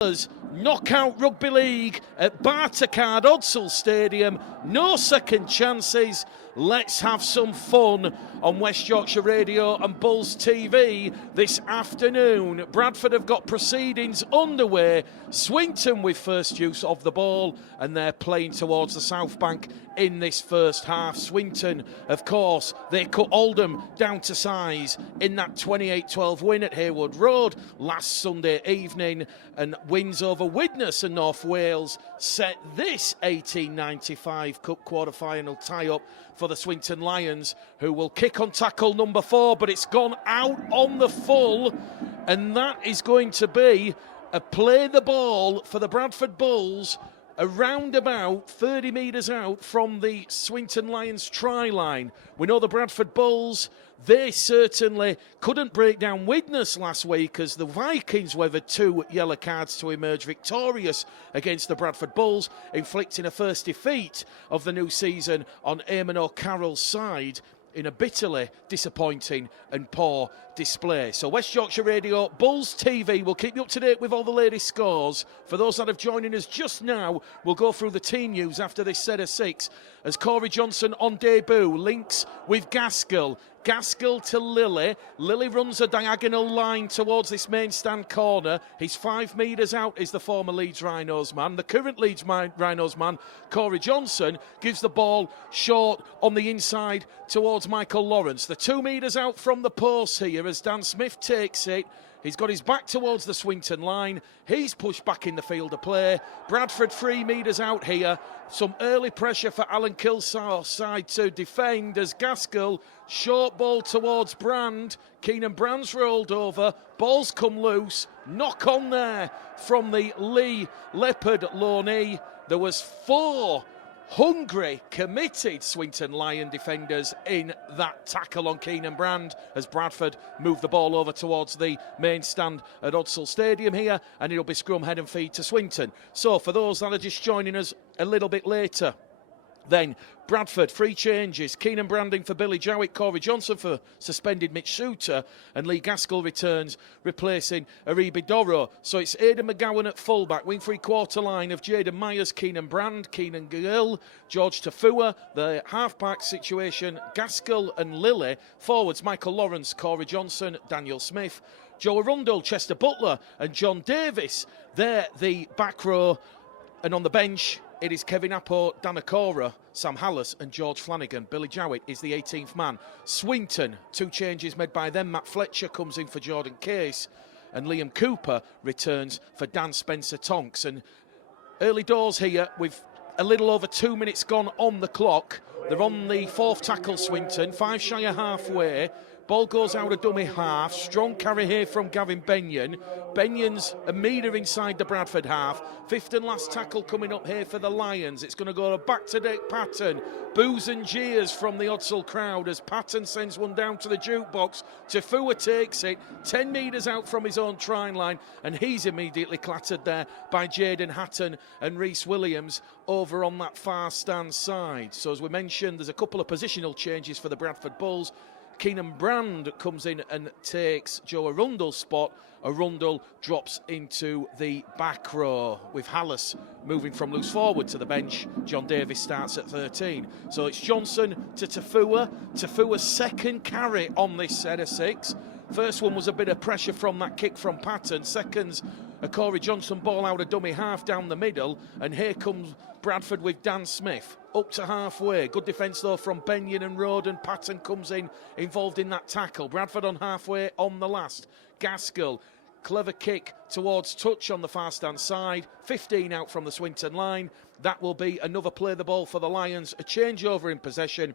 Knockout Rugby League at Bradford Odsal Stadium. No second chances. Let's have some fun on West Yorkshire Radio and Bulls TV this afternoon. Bradford have got proceedings underway. Swinton with first use of the ball, and they're playing towards the South Bank in this first half. Swinton, of course, they cut Oldham down to size in that 28-12 win at Haywood Road last Sunday evening, and wins over Widnes and North Wales set this 1895 Cup quarter-final tie-up for the Swinton Lions, who will kick on tackle number 4, but it's gone out on the full, and that is going to be a play the ball for the Bradford Bulls around about 30 metres out from the Swinton Lions try line. We know the Bradford Bulls, they certainly couldn't break down Widnes last week as the Vikings weathered 2 yellow cards to emerge victorious against the Bradford Bulls, inflicting a first defeat of the new season on Eamon O'Carroll's side in a bitterly disappointing and poor display. So West Yorkshire Radio, Bulls TV will keep you up to date with all the latest scores. For those that have joined us just now, we'll go through the team news after this set of 6 as Corey Johnson on debut links with Gaskell. Gaskell to Lilly. Lilly runs a diagonal line towards this main stand corner. He's 5 metres out, is the former Leeds Rhinos man. The current Leeds Rhinos man, Corey Johnson, gives the ball short on the inside towards Michael Lawrence. The 2 metres out from the post here as Dan Smith takes it. He's got his back towards the Swinton line. He's pushed back in the field of play. Bradford 3 metres out here. Some early pressure for Alan Kilsaw's side to defend as Gaskell, short ball towards Brand. Keenan Brand's rolled over. Ball's come loose. Knock on there from the Lee Leopard low knee. There was 4 hungry, committed Swinton Lion defenders in that tackle on Keenan Brand as Bradford move the ball over towards the main stand at Odsal Stadium here, and it'll be scrum, head and feed to Swinton. So for those that are just joining us a little bit later, then Bradford, 3 changes. Keenan Branding for Billy Jowett, Corey Johnson for suspended Mitch Shooter, and Lee Gaskell returns, replacing Aribi Doro. So it's Aidan McGowan at fullback, wing 3/4 line of Jaden Myers, Keenan Brand, Keenan Gill, George Tafua. The half-back situation, Gaskell and Lilly. Forwards, Michael Lawrence, Corey Johnson, Daniel Smith, Joe Arundel, Chester Butler, and John Davis. They're the back row. And on the bench, it is Kevin Appo, Danakora, Sam Hallis and George Flanagan. Billy Jowett is the 18th man. Swinton, 2 changes made by them. Matt Fletcher comes in for Jordan Case, and Liam Cooper returns for Dan Spencer-Tonks. And early doors here with a little over 2 minutes gone on the clock. They're on the 4th tackle, Swinton, 5 shy of halfway. Ball goes out of dummy half. Strong carry here from Gavin Benyon. Benyon's a metre inside the Bradford half. 5th and last tackle coming up here for the Lions. It's going to go back to Dick Patton. Boos and jeers from the Odsal crowd as Patton sends one down to the jukebox. Tafua takes it 10 metres out from his own try line, and he's immediately clattered there by Jaden Hatton and Reese Williams over on that far stand side. So as we mentioned, there's a couple of positional changes for the Bradford Bulls. Keenan Brand comes in and takes Joe Arundel's spot. Arundel drops into the back row with Hallis moving from loose forward to the bench. John Davis starts at 13. So it's Johnson to Tafua. Tafua's second carry on this set of 6. First one was a bit of pressure from that kick from Patton. Second's a Corey Johnson ball out of dummy half down the middle. And here comes Bradford with Dan Smith up to halfway. Good defence though from Benyon and Roden. Patton comes in involved in that tackle. Bradford on halfway on the last. Gaskell, clever kick towards touch on the far stand side. 15 out from the Swinton line. That will be another play the ball for the Lions. A changeover in possession.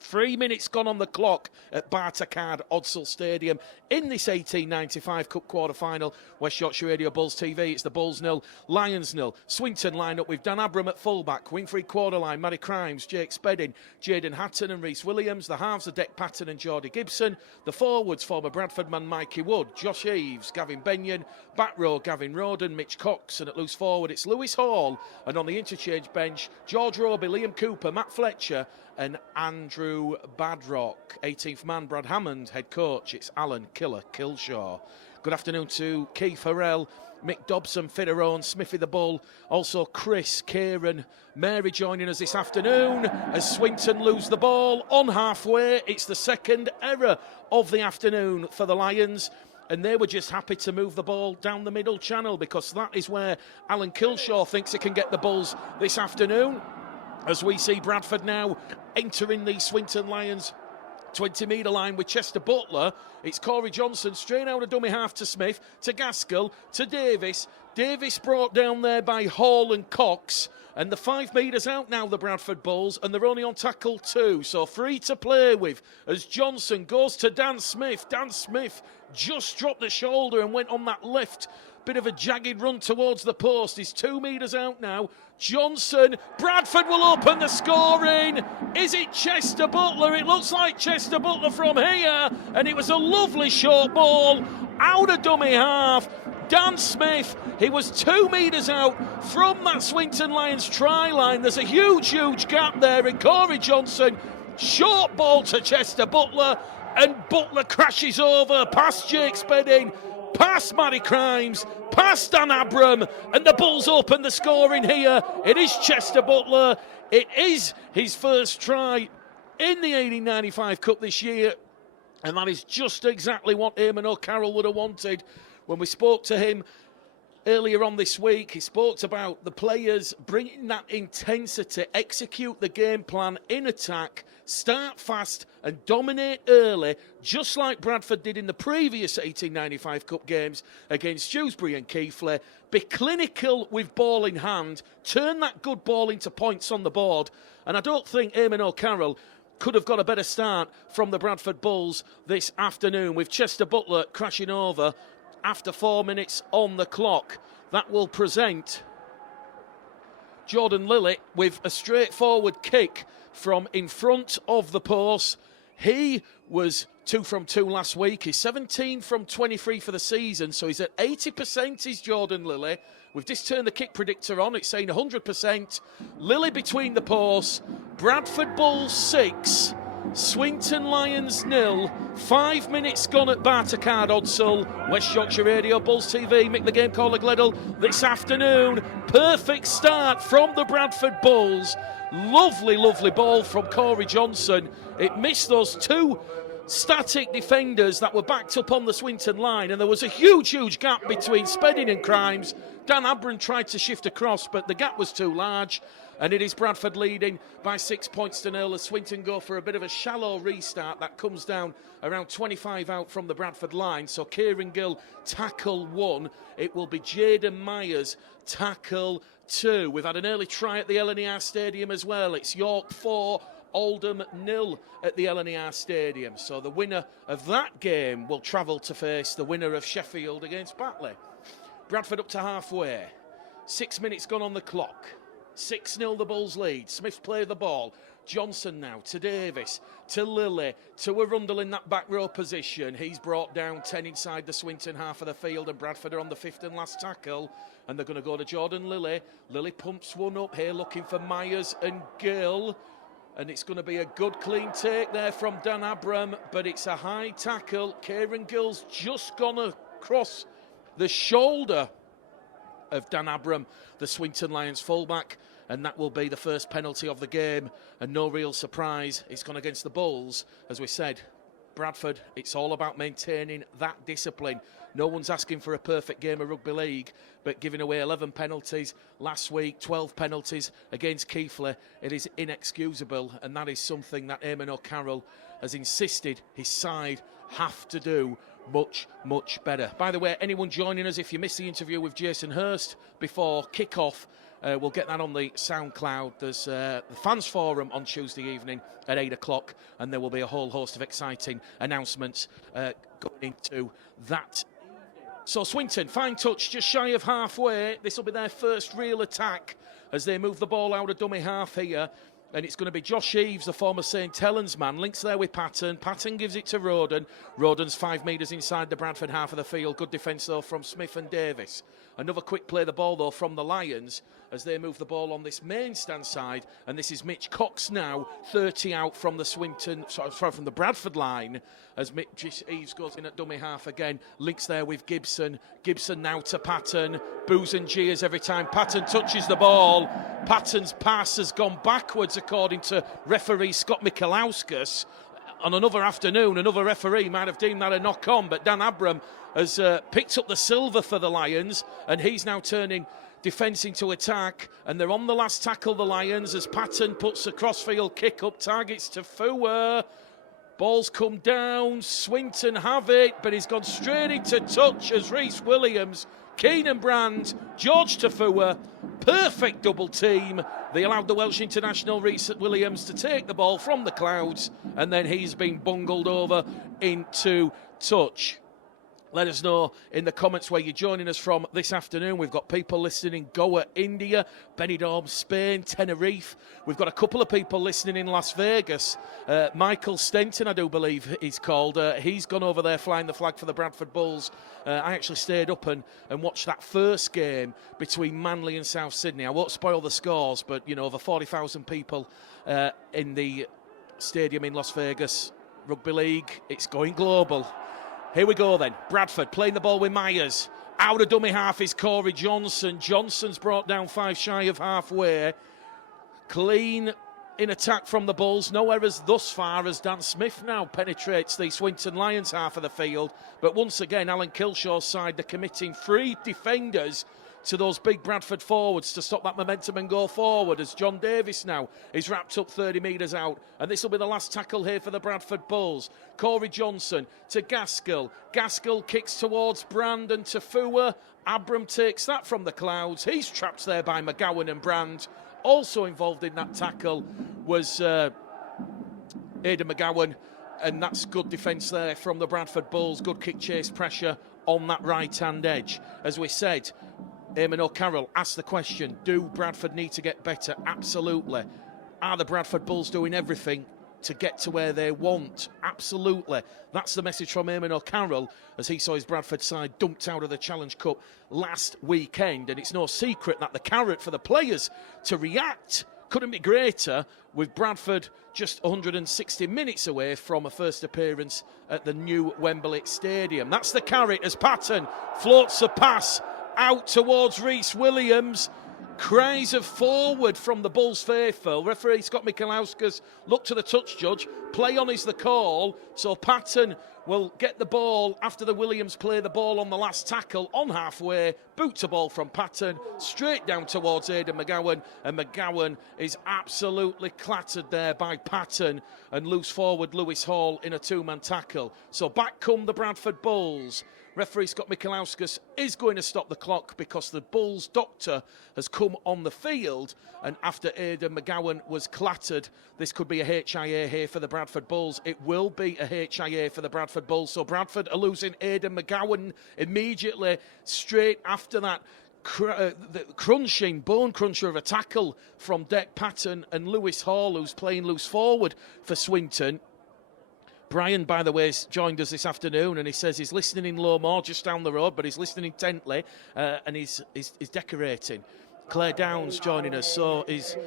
3 minutes gone on the clock at Bradford Odsal Stadium in this 1895 Cup quarter-final. West Yorkshire Radio Bulls TV. It's the Bulls 0, Lions 0. Swinton line up with Dan Abram at fullback, wing 3/4 line, Matty Crimes, Jake Spedding, Jaden Hatton and Reese Williams. The halves are Dick Patton and Geordie Gibson. The forwards, former Bradford man Mikey Wood, Josh Eves, Gavin Benyon. Back row, Gavin Roden, Mitch Cox, and at loose forward it's Lewis Hall. And on the interchange bench, George Roby, Liam Cooper, Matt Fletcher and Andrew through Badrock. 18th man, Brad Hammond, head coach. It's Alan Killer Kilshaw. Good afternoon to Keith Harrell, Mick Dobson, Fitterone, Smithy the Bull, also Chris, Kieran, Mary joining us this afternoon as Swinton lose the ball on halfway. It's the second error of the afternoon for the Lions, and they were just happy to move the ball down the middle channel because that is where Alan Kilshaw thinks he can get the Bulls this afternoon. As we see Bradford now entering the Swinton Lions 20-metre line with Chester Butler. It's Corey Johnson straight out of dummy half to Smith, to Gaskell, to Davis. Davis brought down there by Hall and Cox. And the 5 metres out now, the Bradford Bulls, and they're only on tackle 2. So free to play with as Johnson goes to Dan Smith. Dan Smith just dropped the shoulder and went on that left. Bit of a jagged run towards the post. He's 2 metres out now. Johnson, Bradford will open the scoring. Is it Chester Butler? It looks like Chester Butler from here. And it was a lovely short ball out of dummy half. Dan Smith, he was 2 metres out from that Swinton Lions try line. There's a huge, huge gap there. And Corey Johnson, short ball to Chester Butler. And Butler crashes over past Jake Spedding, past Matty Crimes, past Dan Abram, and the Bulls open the scoring here. It is Chester Butler. It is his first try in the 1895 Cup this year, and that is just exactly what Eamon O'Carroll would have wanted. When we spoke to him earlier on this week, he spoke about the players bringing that intensity, execute the game plan in attack, start fast and dominate early, just like Bradford did in the previous 1895 Cup games against Dewsbury and Keighley. Be clinical with ball in hand, turn that good ball into points on the board. And I don't think Eamon O'Carroll could have got a better start from the Bradford Bulls this afternoon, with Chester Butler crashing over after 4 minutes on the clock. That will present Jordan Lilly with a straightforward kick from in front of the post. He was 2 from 2 last week. He's 17 from 23 for the season, so he's at 80%, is Jordan Lilly. We've just turned the kick predictor on. It's saying 100%. Lilly between the posts. Bradford Bulls 6. Swinton Lions 0. 5 minutes gone at Bartercard Odsall. West Yorkshire Radio, Bulls TV, Mick the Game Caller Gleddle this afternoon. Perfect start from the Bradford Bulls. Lovely, lovely ball from Corey Johnson. It missed those 2 static defenders that were backed up on the Swinton line, and there was a huge, huge gap between Spedding and Crimes. Dan Abram tried to shift across, but the gap was too large. And it is Bradford leading by 6 points to 0 as Swinton go for a bit of a shallow restart that comes down around 25 out from the Bradford line. So Kieran Gill, tackle 1. It will be Jaden Myers, tackle 2. We've had an early try at the LNER Stadium as well. It's York 4, Oldham 0 at the LNER Stadium. So the winner of that game will travel to face the winner of Sheffield against Batley. Bradford up to halfway. 6 minutes gone on the clock. 6-0 the Bulls lead. Smith play the ball. Johnson now to Davis, to Lilly, to Arundel in that back row position. He's brought down 10 inside the Swinton half of the field, and Bradford are on the 5th and last tackle. And they're going to go to Jordan Lilly. Lilly pumps one up here looking for Myers and Gill. And it's going to be a good clean take there from Dan Abram, but it's a high tackle. Kieran Gill's just gone across the shoulder of Dan Abram, the Swinton Lions fullback, and that will be the first penalty of the game. And no real surprise, it's gone against the Bulls. As we said, Bradford, it's all about maintaining that discipline. No one's asking for a perfect game of rugby league, but giving away 11 penalties last week, 12 penalties against Keighley, it is inexcusable, and that is something that Eamon O'Carroll has insisted his side have to do much, much better. By the way, anyone joining us, if you missed the interview with Jason Hurst before kick-off, we'll get that on the SoundCloud. There's the fans forum on Tuesday evening at 8 o'clock, and there will be a whole host of exciting announcements going into that. So Swinton, fine touch, just shy of halfway. This will be their first real attack as they move the ball out of dummy half here. And it's going to be Josh Eves, the former St Helens man. Links there with Patton. Patton gives it to Roden. Roden's 5 metres inside the Bradford half of the field. Good defence, though, from Smith and Davis. Another quick play the ball, though, from the Lions as they move the ball on this main stand side. And this is Mitch Cox now, 30 out from the from the Bradford line as Mitch Eves goes in at dummy half again. Links there with Gibson. Gibson now to Patton. Boos and jeers every time Patton touches the ball. Patton's pass has gone backwards, according to referee Scott Michalauskas. On another afternoon, another referee might have deemed that a knock-on, but Dan Abram has picked up the silver for the Lions, and he's now turning defence into attack, and they're on the last tackle, the Lions, as Patton puts a crossfield kick up, targets to Fua. Ball's come down, Swinton have it, but he's gone straight into touch as Rhys Williams, Keenan Brand, George Tafua, perfect double team. They allowed the Welsh international Rhys Williams to take the ball from the clouds, and then he's been bungled over into touch. Let us know in the comments where you're joining us from this afternoon. We've got people listening in Goa, India, Benidorm, Spain, Tenerife. We've got a couple of people listening in Las Vegas. Michael Stenton, I do believe he's called. He's gone over there flying the flag for the Bradford Bulls. I actually stayed up and watched that first game between Manly and South Sydney. I won't spoil the scores, but, you know, over 40,000 people in the stadium in Las Vegas. Rugby League, it's going global. Here we go then. Bradford playing the ball with Myers. Out of dummy half is Corey Johnson. Johnson's brought down 5 shy of halfway. Clean in attack from the Bulls. No errors thus far as Dan Smith now penetrates the Swinton Lions half of the field. But once again, Alan Kilshaw's side, they're committing 3 defenders to those big Bradford forwards to stop that momentum and go forward, as John Davis now is wrapped up 30 metres out, and this will be the last tackle here for the Bradford Bulls. Corey Johnson to Gaskell. Gaskell kicks towards Brand and Tafua. Abram takes that from the clouds. He's trapped there by McGowan and Brand. Also involved in that tackle was Aidan McGowan, and that's good defence there from the Bradford Bulls. Good kick chase pressure on that right-hand edge. As we said, Eamon O'Carroll asked the question, do Bradford need to get better? Absolutely. Are the Bradford Bulls doing everything to get to where they want? Absolutely. That's the message from Eamon O'Carroll as he saw his Bradford side dumped out of the Challenge Cup last weekend. And it's no secret that the carrot for the players to react couldn't be greater, with Bradford just 160 minutes away from a first appearance at the new Wembley Stadium. That's the carrot as Patton floats a pass out towards Rhys Williams. Cries of forward from the Bulls faithful. Referee Scott Michalauskas looked to the touch judge. Play on is the call. So Patton will get the ball after the Williams play the ball on the last tackle on halfway. Boots a ball from Patton straight down towards Aidan McGowan. And McGowan is absolutely clattered there by Patton. And loose forward Lewis Hall in a 2-man tackle. So back come the Bradford Bulls. Referee Scott Michalauskas is going to stop the clock because the Bulls doctor has come on the field, and after Aidan McGowan was clattered, this could be a HIA here for the Bradford Bulls. It will be a HIA for the Bradford Bulls, so Bradford are losing Aidan McGowan immediately straight after that the crunching, bone cruncher of a tackle from Deck Patton and Lewis Hall, who's playing loose forward for Swinton. Brian, by the way, has joined us this afternoon, and he says he's listening in Lowmore, just down the road, but he's listening intently, and he's decorating. Claire Downs joining us. So is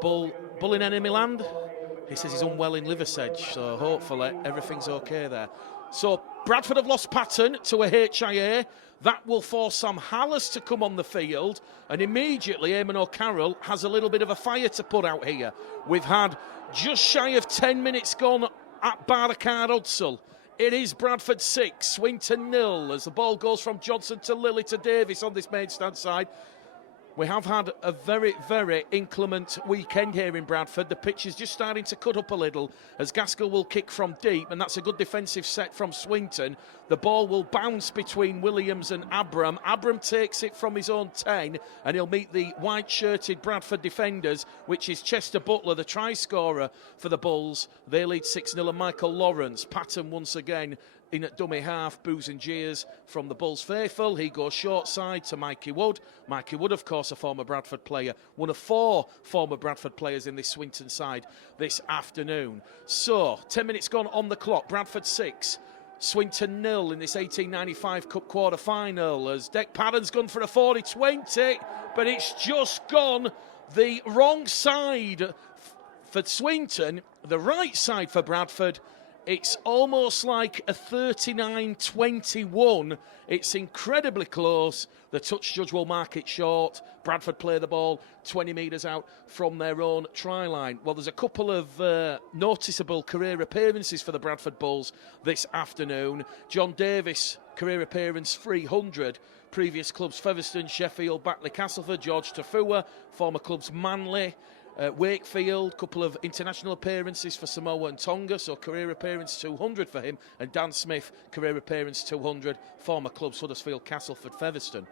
Bull in enemy land? He says he's unwell in Liversedge, so hopefully everything's okay there. So Bradford have lost Patton to a HIA. That will force Sam Hallis to come on the field, and immediately Eamon O'Carroll has a little bit of a fire to put out here. We've had just shy of 10 minutes gone at Baracard Hudsall. It is Bradford 6, Swinton 0, as the ball goes from Johnson to Lilly to Davis on this main stand side. We have had a very, very inclement weekend here in Bradford. The pitch is just starting to cut up a little as Gaskell will kick from deep, and that's a good defensive set from Swinton. The ball will bounce between Williams and Abram. Abram takes it from his own 10, and he'll meet the white-shirted Bradford defenders, which is Chester Butler, the try-scorer for the Bulls. They lead 6-0, and Michael Lawrence. Patton once again in at dummy half, boos and jeers from the Bulls faithful. He goes short side to Mikey Wood. Mikey Wood, of course, a former Bradford player, one of 4 former Bradford players in this Swinton side this afternoon. So, 10 minutes gone on the clock. Bradford 6, Swinton 0 in this 1895 Cup quarter-final as Deck Padden's gone for a 40-20, but it's just gone the wrong side for Swinton, the right side for Bradford. It's almost like a 39-21. It's incredibly close. The touch judge will mark it short. Bradford play the ball 20 metres out from their own try line. Well, there's a couple of noticeable career appearances for the Bradford Bulls this afternoon. John Davis, career appearance 300. Previous clubs Featherstone, Sheffield, Batley, Castleford. George Tafua, former clubs Manly, Wakefield, couple of international appearances for Samoa and Tonga, so career appearance 200 for him. And Dan Smith, career appearance 200, former clubs Huddersfield, Castleford, Featherstone.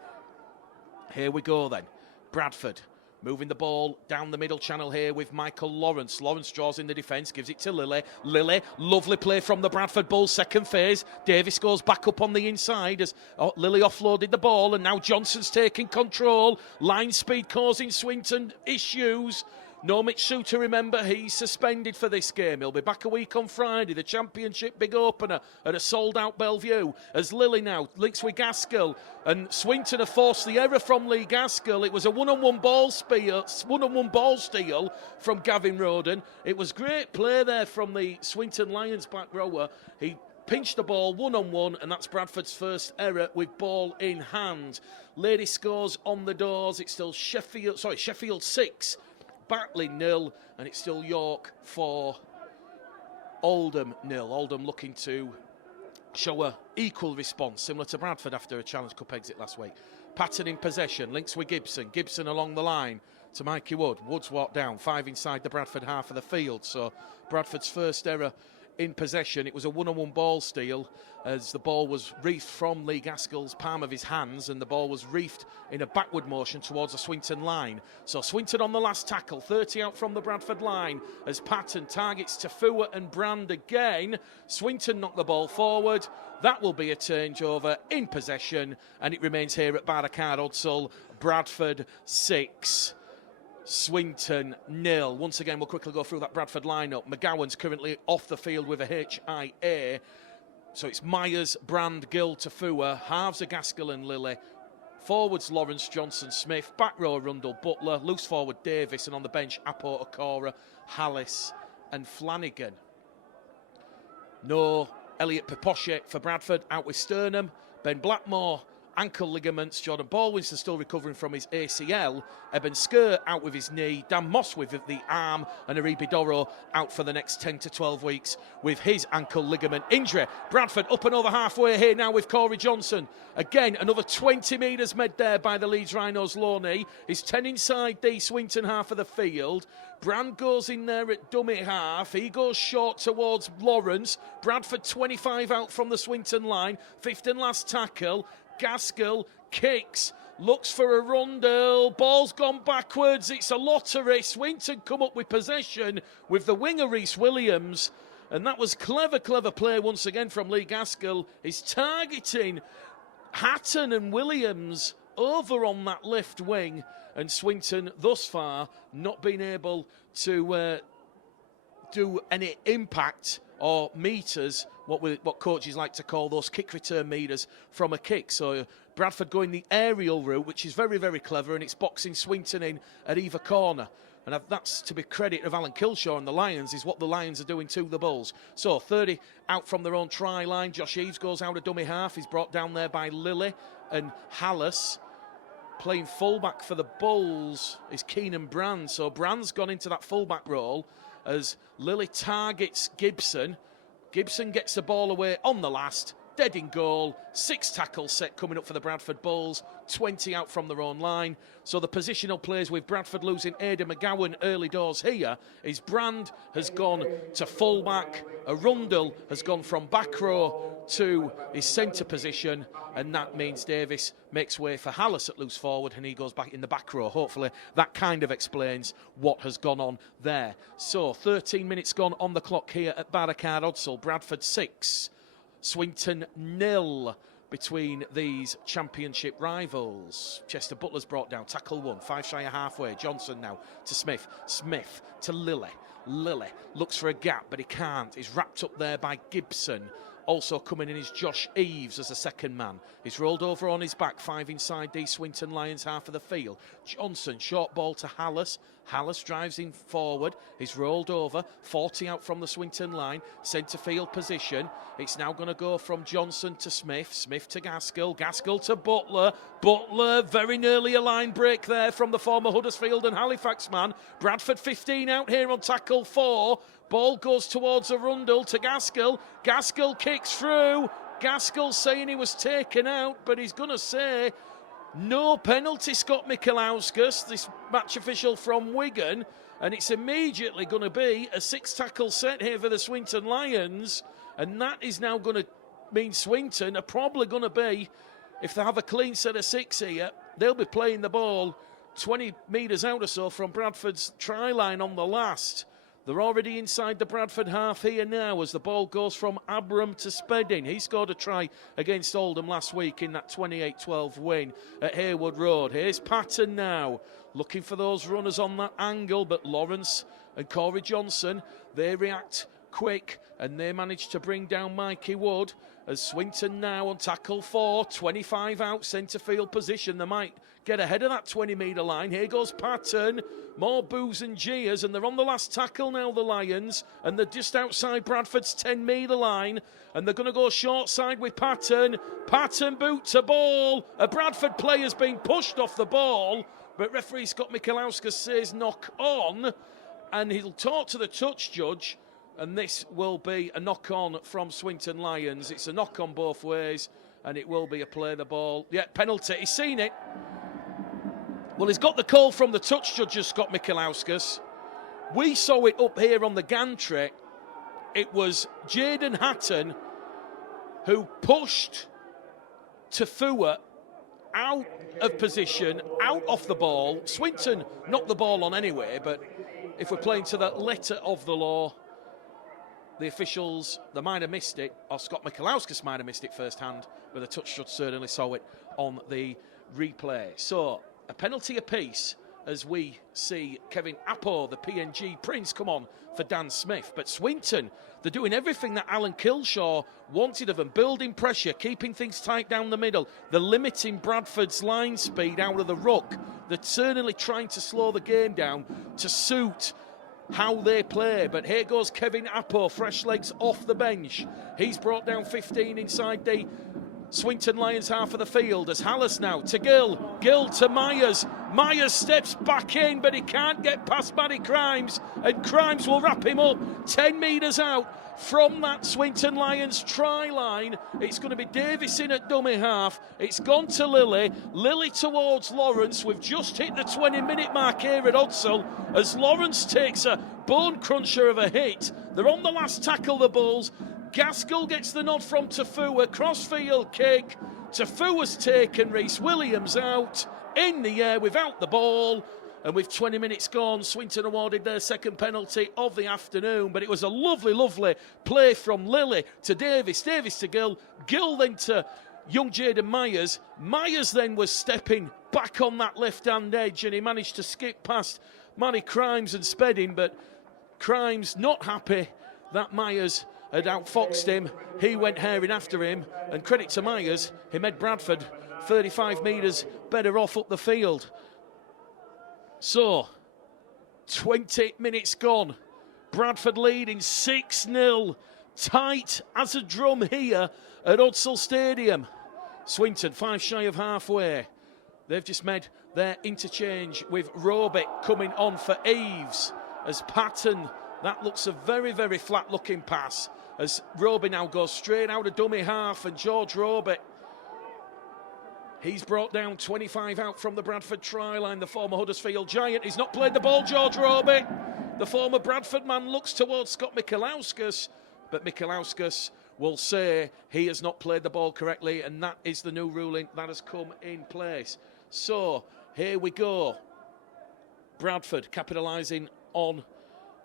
Here we go then. Bradford moving the ball down the middle channel here with Michael Lawrence. Lawrence draws in the defence, gives it to Lilly. Lilly, lovely play from the Bradford Bulls, second phase. Davis goes back up on the inside as Lilly offloaded the ball, and now Johnson's taking control. Line speed causing Swinton issues. No Mitch Suter, remember, he's suspended for this game. He'll be back a week on Friday. The Championship big opener at a sold-out Bellevue. As Lilly now links with Gaskell, and Swinton have forced the error from Lee Gaskell. It was a one-on-one ball steal from Gavin Roden. It was great play there from the Swinton Lions back rower. He pinched the ball one-on-one, and that's Bradford's first error with ball in hand. Lady scores on the doors. It's still Sheffield 6. Batley 0, and it's still York for Oldham 0. Oldham looking to show a equal response, similar to Bradford after a Challenge Cup exit last week. Patton in possession, links with Gibson. Gibson along the line to Mikey Wood. Wood's walked down, 5 inside the Bradford half of the field. So Bradford's first error in possession. It was a one-on-one ball steal as the ball was reefed from Lee Gaskell's palm of his hands, and the ball was reefed in a backward motion towards the Swinton line. So Swinton on the last tackle, 30 out from the Bradford line as Patton targets Tafua and Brand again. Swinton knocked the ball forward. That will be a changeover in possession, and it remains here at Barricade Odsall. Bradford 6. Swinton 0. Once again, we'll quickly go through that Bradford lineup. McGowan's currently off the field with a HIA. So it's Myers, Brand, Gill, Tafua. Halves are Gaskell and Lilly. Forwards Lawrence, Johnson, Smith. Back row Rundle, Butler. Loose forward Davis. And on the bench, Apo, Okora, Hallis and Flanagan. No Elliot Pepoche for Bradford, out with sternum. Ben Blackmore, ankle ligaments. Jordan Baldwin's still recovering from his ACL. Eben Sker out with his knee. Dan Moss with the arm. And Aribi Doro out for the next 10 to 12 weeks with his ankle ligament injury. Bradford up and over halfway here now with Corey Johnson. Again, another 20 metres made there by the Leeds Rhinos low knee. He's 10 inside the Swinton half of the field. Brand goes in there at dummy half. He goes short towards Lawrence. Bradford 25 out from the Swinton line. Fifth and last tackle. Gaskell kicks, looks for a Rundle, ball's gone backwards, it's a lottery. Swinton come up with possession with the winger Rhys Williams, and that was clever play once again from Lee Gaskell. He's targeting Hatton and Williams over on that left wing, and Swinton thus far not been able to do any impact or meters, what coaches like to call those kick return meters from a kick. So Bradford going the aerial route, which is very clever, and it's boxing Swinton in at either corner. And that's to be credit of Alan Kilshaw and the Lions, is what the Lions are doing to the Bulls. So 30 out from their own try line. Josh Eaves goes out a dummy half. He's brought down there by Lilly and Hallis. Playing fullback for the Bulls is Keenan Brand. So Brand's gone into that fullback role as Lilly targets Gibson. Gibson gets the ball away on the last. Dead in goal. 6 tackles set coming up for the Bradford Bulls. 20 out from their own line. So the positional plays with Bradford losing Aidan McGowan early doors here is Brand has gone to fullback. Arundel has gone from back row to his centre position, and that means Davis makes way for Hallis at loose forward, and he goes back in the back row. Hopefully that kind of explains what has gone on there. So 13 minutes gone on the clock here at Barricade Odsall. Bradford 6, Swinton 0 between these championship rivals. Chester Butler's brought down, tackle 1, 5 shy of halfway. Johnson now to Smith, Smith to Lilly. Lilly looks for a gap, but he can't. He's wrapped up there by Gibson. Also coming in is Josh Eves as a second man. He's rolled over on his back, 5 inside the Swinton Lions half of the field. Johnson, short ball to Hallis. Hallis drives him forward. He's rolled over, 40 out from the Swinton line. Centre field position. It's now going to go from Johnson to Smith. Smith to Gaskell. Gaskell to Butler. Butler, very nearly a line break there from the former Huddersfield and Halifax man. Bradford 15 out here on tackle 4. Ball goes towards Arundel to Gaskell. Gaskell kicks through. Gaskell saying he was taken out, but he's going to say no penalty, Scott Michelauskas, this match official from Wigan. And it's immediately going to be a 6-tackle set here for the Swinton Lions. And that is now going to mean Swinton are probably going to be, if they have a clean set of 6 here, they'll be playing the ball 20 metres out or so from Bradford's try line on the last. They're already inside the Bradford half here now as the ball goes from Abram to Spedding. He scored a try against Oldham last week in that 28-12 win at Haywood Road. Here's Patton now, looking for those runners on that angle, but Lawrence and Corey Johnson, they react quick and they manage to bring down Mikey Wood as Swinton now on tackle 4, 25 out centre field position. They might get ahead of that 20-metre line. Here goes Patton. More boos and jeers, and they're on the last tackle now, the Lions, and they're just outside Bradford's 10-metre line, and they're going to go short side with Patton. Patton boot to ball. A Bradford player's been pushed off the ball, but referee Scott Michelauskas says knock on, and he'll talk to the touch judge, and this will be a knock on from Swinton Lions. It's a knock on both ways, and it will be a play the ball. Yeah, penalty. He's seen it. Well, he's got the call from the touch judges, Scott Michelauskas. We saw it up here on the gantry. It was Jaden Hatton who pushed Tafua out of position, out off the ball. Swinton knocked the ball on anyway, but if we're playing to the letter of the law, the officials, they might have missed it, or Scott Michelauskas might have missed it firsthand, but the touch judge certainly saw it on the replay. So, a penalty apiece as we see Kevin Appo, the PNG Prince, come on for Dan Smith. But Swinton, they're doing everything that Alan Kilshaw wanted of them, building pressure, keeping things tight down the middle. They're limiting Bradford's line speed out of the ruck. They're certainly trying to slow the game down to suit how they play. But here goes Kevin Appo, fresh legs off the bench. He's brought down 15 inside the Swinton Lions half of the field as Hallis now to Gill to Myers. Myers steps back in, but he can't get past Matty Crimes, and Crimes will wrap him up 10 metres out from that Swinton Lions try line. It's going to be Davison at dummy half. It's gone to Lilly. Lilly towards Lawrence. We've just hit the 20-minute mark here at Odsall as Lawrence takes a bone cruncher of a hit. They're on the last tackle, the Bulls. Gaskell gets the nod from Tafua, crossfield kick. Tafua's taken, Rhys Williams out, in the air without the ball. And with 20 minutes gone, Swinton awarded their second penalty of the afternoon. But it was a lovely, lovely play from Lilly to Davis, Davis to Gill, Gill then to young Jaden Myers. Myers then was stepping back on that left-hand edge and he managed to skip past Manny Crimes and Spedding. But Crimes not happy that Myers had outfoxed him. He went herring after him, and credit to Myers, he made Bradford 35 metres better off up the field. So, 20 minutes gone. Bradford leading 6-0. Tight as a drum here at Odsall Stadium. Swinton 5 shy of halfway. They've just made their interchange with Roby coming on for Eves as Patton. That looks a very, very flat-looking pass as Roby now goes straight out of dummy half, and George Roby, he's brought down 25 out from the Bradford try line, the former Huddersfield Giant. He's not played the ball, George Roby. The former Bradford man looks towards Scott Michelauskas, but Michelauskas will say he has not played the ball correctly, and that is the new ruling that has come in place. So, here we go. Bradford capitalising on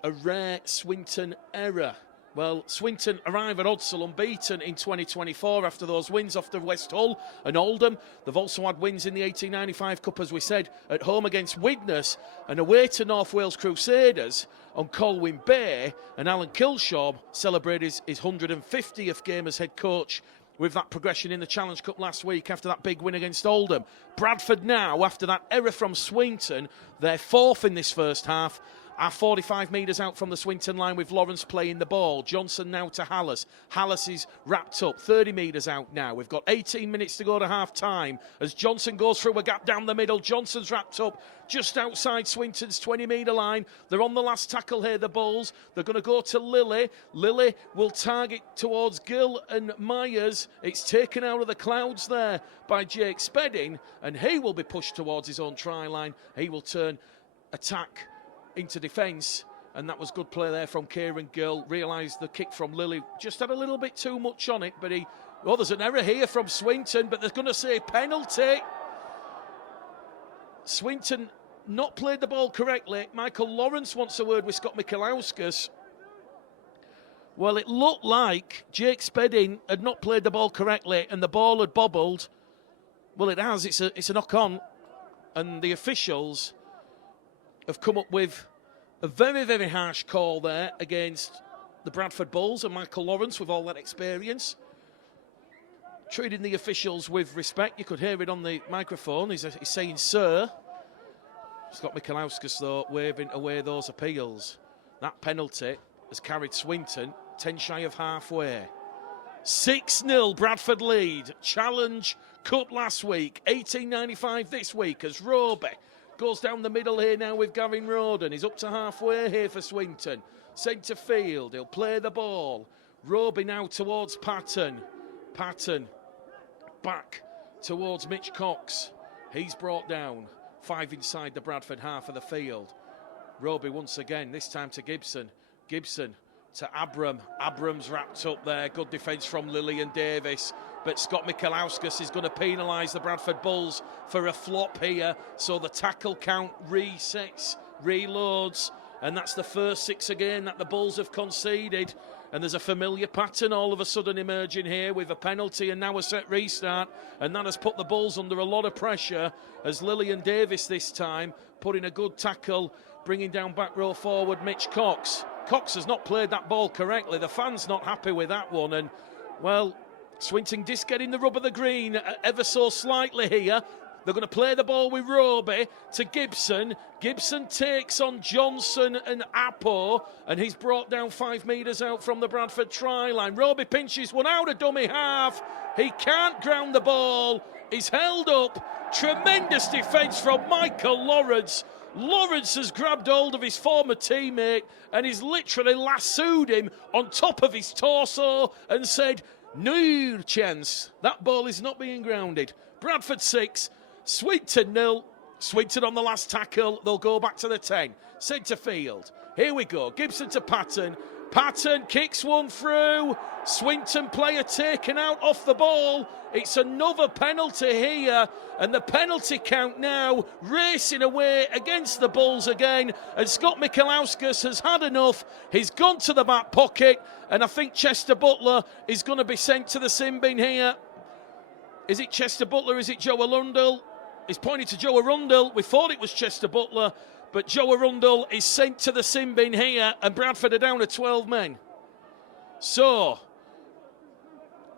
a rare Swinton error Well, Swinton arrive at Odsal unbeaten in 2024 after those wins off the West Hull and Oldham. They've also had wins in the 1895 Cup, as we said, at home against Widnes and away to North Wales Crusaders on Colwyn Bay. And Alan Kilshaw celebrated his 150th game as head coach with that progression in the Challenge Cup last week after that big win against Oldham. Bradford now, after that error from Swinton, they're fourth in this first half. Are 45 metres out from the Swinton line with Lawrence playing the ball. Johnson now to Hallis. Hallis is wrapped up, 30 metres out now. We've got 18 minutes to go to half-time. As Johnson goes through a gap down the middle, Johnson's wrapped up just outside Swinton's 20-metre line. They're on the last tackle here, the Bulls. They're going to go to Lilly. Lilly will target towards Gill and Myers. It's taken out of the clouds there by Jake Spedding, and he will be pushed towards his own try line. He will turn attack into defence, and that was good play there from Kieran Gill. Realised the kick from Lilly just had a little bit too much on it, but there's an error here from Swinton, but they're going to say penalty. Swinton not played the ball correctly. Michael Lawrence wants a word with Scott Michalauskas. Well, it looked like Jake Spedding had not played the ball correctly and the ball had bobbled. Well, it has. It's a knock-on, and the officials have come up with a very, very harsh call there against the Bradford Bulls and Michael Lawrence with all that experience. Treating the officials with respect. You could hear it on the microphone. He's saying, sir. Scott Michalauskas, though, waving away those appeals. That penalty has carried Swinton 10 shy of halfway. 6-0 Bradford lead. Challenge Cup last week. 1895 this week as Roby goes down the middle here now with Gavin Roden. He's up to halfway here for Swinton. Centre field, he'll play the ball. Roby now towards Patton. Patton back towards Mitch Cox. He's brought down. 5 inside the Bradford half of the field. Roby once again, this time to Gibson. Gibson to Abram. Abram's wrapped up there. Good defence from Lillian Davis. But Scott Michalauskas is going to penalise the Bradford Bulls for a flop here. So the tackle count resets, reloads. And that's the first 6 again that the Bulls have conceded. And there's a familiar pattern all of a sudden emerging here with a penalty and now a set restart. And that has put the Bulls under a lot of pressure as Lillian Davis this time putting a good tackle, bringing down back row forward Mitch Cox. Cox has not played that ball correctly. The fans not happy with that one. And, well, Swinton just getting the rub of the green ever so slightly here. They're going to play the ball with Roby to Gibson. Gibson takes on Johnson and Apo, and he's brought down 5 metres out from the Bradford try line. Roby pinches one out of dummy half. He can't ground the ball. He's held up. Tremendous defence from Michael Lawrence. Lawrence has grabbed hold of his former teammate and he's literally lassoed him on top of his torso and said, no chance. That ball is not being grounded. Bradford 6, Swinton 0. Swinton on the last tackle. They'll go back to the 10. Centre field. Here we go. Gibson to Patton. Patton kicks one through. Swinton player taken out off the ball. It's another penalty here. And the penalty count now racing away against the Bulls again. And Scott Michalauskas has had enough. He's gone to the back pocket. And I think Chester Butler is going to be sent to the sin bin here. Is it Chester Butler? Is it Joe Arundel? He's pointing to Joe Arundel. We thought it was Chester Butler. But Joe Arundel is sent to the sin bin here. And Bradford are down to 12 men. So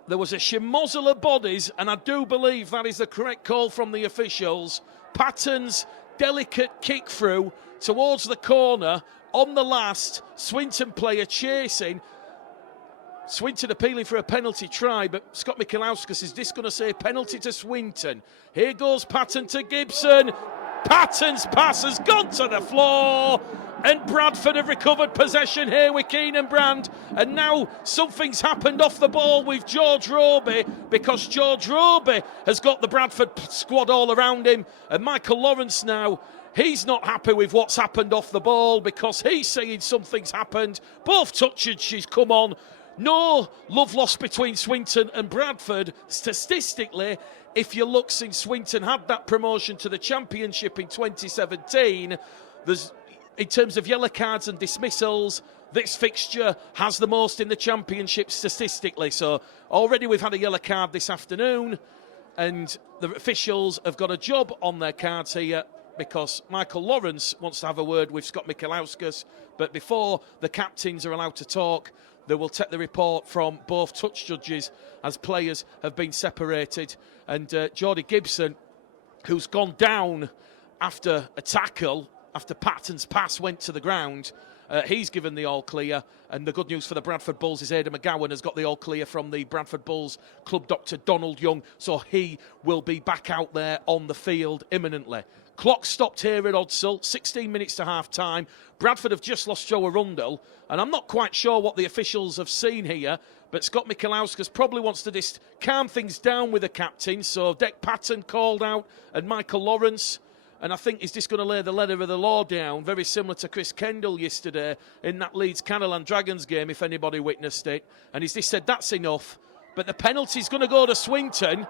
there was a schmozzle of bodies, and I do believe that is the correct call from the officials. Patton's delicate kick through towards the corner on the last. Swinton player chasing. Swinton appealing for a penalty try, but Scott Michalauskas is just going to say penalty to Swinton. Here goes Patton to Gibson. Patton's pass has gone to the floor. And Bradford have recovered possession here with Keenan Brand. And now something's happened off the ball with George Roby, because George Roby has got the Bradford squad all around him. And Michael Lawrence now, he's not happy with what's happened off the ball because he's saying something's happened. Both touches she's come on. No love lost between Swinton and Bradford. Statistically, if you look since Swinton had that promotion to the Championship in 2017, there's in terms of yellow cards and dismissals, this fixture has the most in the championship statistically. So already we've had a yellow card this afternoon, and the officials have got a job on their cards here because Michael Lawrence wants to have a word with Scott Michelauskas. But before the captains are allowed to talk, they will take the report from both touch judges as players have been separated. And Geordie Gibson, who's gone down after a tackle, after Patton's pass went to the ground, he's given the all clear. And the good news for the Bradford Bulls is Aidan McGowan has got the all clear from the Bradford Bulls club doctor Donald Young, so he will be back out there on the field imminently. Clock stopped here at Odsall, 16 minutes to half time. Bradford have just lost Joe Arundel, and I'm not quite sure what the officials have seen here, but Scott Michelauskas probably wants to just calm things down with the captain. So Dec Patton called out and Michael Lawrence, and I think he's just going to lay the letter of the law down, very similar to Chris Kendall yesterday in that Leeds Canavan Dragons game, if anybody witnessed it. And he's just said that's enough, but the penalty's going to go to Swinton,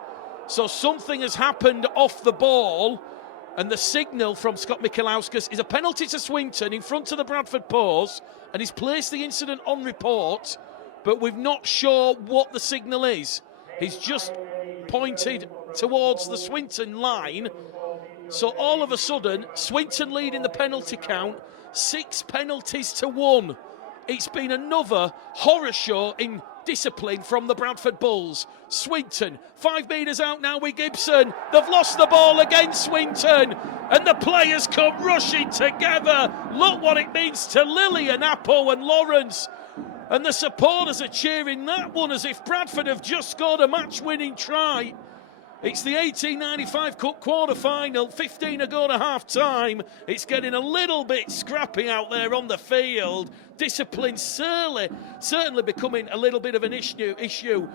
so something has happened off the ball. And the signal from Scott Michelauskas is a penalty to Swinton in front of the Bradford post, and he's placed the incident on report, but we're not sure what the signal is. He's just pointed towards the Swinton line. So all of a sudden, Swinton leading the penalty count, 6 penalties to 1. It's been another horror show in discipline from the Bradford Bulls. Swinton, 5 metres out now with Gibson. They've lost the ball against Swinton, and the players come rushing together. Look what it means to Lilly and Appo and Lawrence. And the supporters are cheering that one as if Bradford have just scored a match-winning try. It's the 1895 Cup quarter-final, 15 ago to half-time. It's getting a little bit scrappy out there on the field. Discipline certainly becoming a little bit of an issue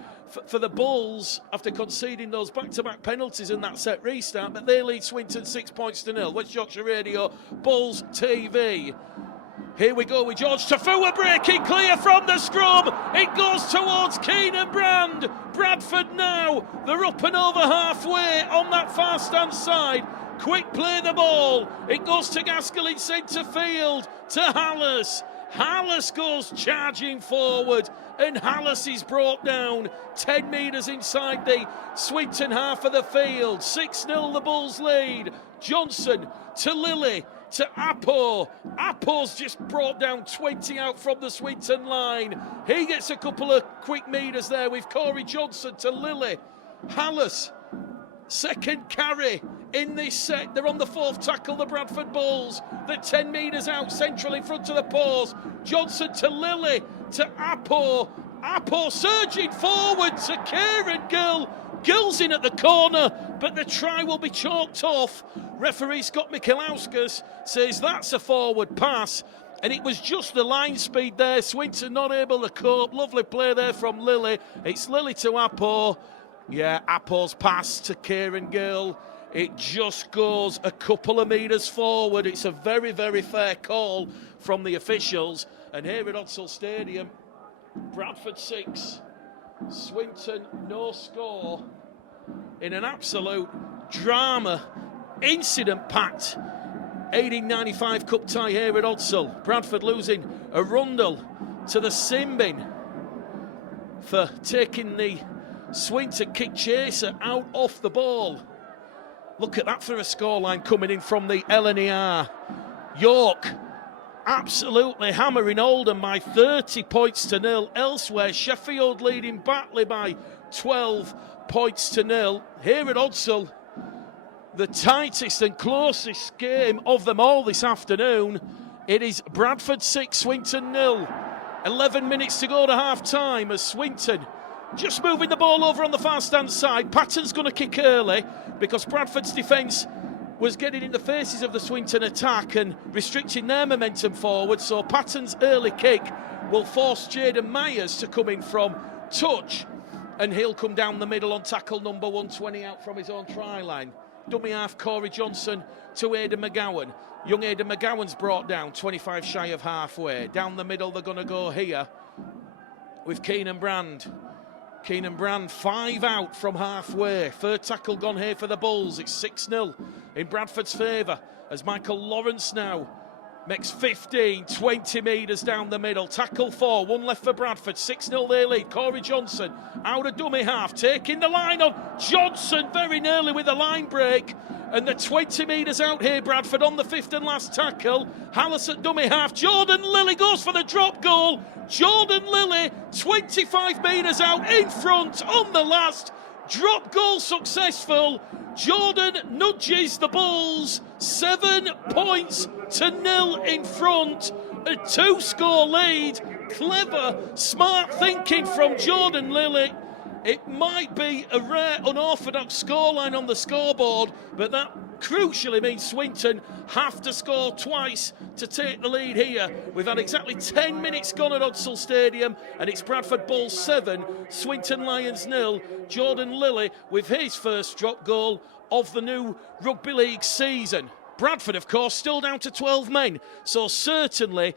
for the Bulls after conceding those back-to-back penalties in that set restart. But they lead Swinton 6 points to 0. West Yorkshire Radio, Bulls TV. Here we go with George Tafua breaking clear from the scrum. It goes towards Keenan Brand. Bradford now, they're up and over halfway on that far stand side. Quick play the ball. It goes to Gaskell in centre field to Hallis. Hallis goes charging forward, and Hallis is brought down 10 metres inside the Swinton half of the field. 6-0 the Bulls lead. Johnson to Lilly to Appo. Appo's just brought down 20 out from the Swinton line. He gets a couple of quick metres there with Corey Johnson to Lilly. Hallis, second carry in this set. They're on the 4th tackle, the Bradford Bulls. They're 10 metres out central in front of the post. Johnson to Lilly to Appo. Appo surging forward to Kieran Gill. Gill's in at the corner, but the try will be chalked off. Referee Scott Michelauskas says that's a forward pass, and it was just the line speed there. Swinton not able to cope. Lovely play there from Lilly. It's Lilly to Appo. Yeah, Appo's pass to Kieran Gill. It just goes a couple of metres forward. It's a very, very fair call from the officials. And here at Odsall Stadium, Bradford 6, Swinton no score in an absolute drama, incident-packed 1895 Cup tie here at Odsall. Bradford losing Arundel to the sin bin for taking the Swinton kick chaser out off the ball. Look at that for a scoreline coming in from the LNER. York absolutely hammering Oldham by 30 points to 0. Elsewhere, Sheffield leading Batley by 12 points to 0. Here at Odsall, the tightest and closest game of them all this afternoon. It is Bradford 6, Swinton 0. 11 minutes to go to half-time as Swinton just moving the ball over on the far stand side. Patton's going to kick early because Bradford's defence was getting in the faces of the Swinton attack and restricting their momentum forward. So Patton's early kick will force Jaden Myers to come in from touch, and he'll come down the middle on tackle number 120 out from his own try line. Dummy half Corey Johnson to Aidan McGowan. Young Aidan McGowan's brought down 25 shy of halfway. Down the middle they're going to go here with Keenan Brand. Keenan Brand 5 out from halfway. Third tackle gone here for the Bulls. It's 6-0 in Bradford's favour as Michael Lawrence now Makes 15, 20 metres down the middle. Tackle 4, 1 left for Bradford. 6-0 they lead. Corey Johnson out of dummy half, taking the line on. Johnson very nearly with a line break. And the 20 metres out here, Bradford on the 5th and last tackle. Hallis at dummy half. Jordan Lilly goes for the drop goal. Jordan Lilly, 25 metres out in front on the last. Drop goal successful. Jordan nudges the Bulls 7 points to 0 in front. A 2-score lead. Clever, smart thinking from Jordan Lilly. It might be a rare, unorthodox scoreline on the scoreboard, but that crucially means Swinton have to score twice to take the lead here. We've had exactly 10 minutes gone at Odsal Stadium, and it's Bradford Bulls 7, Swinton Lions 0. Jordan Lilly with his first drop goal of the new Rugby League season. Bradford, of course, still down to 12 men, so certainly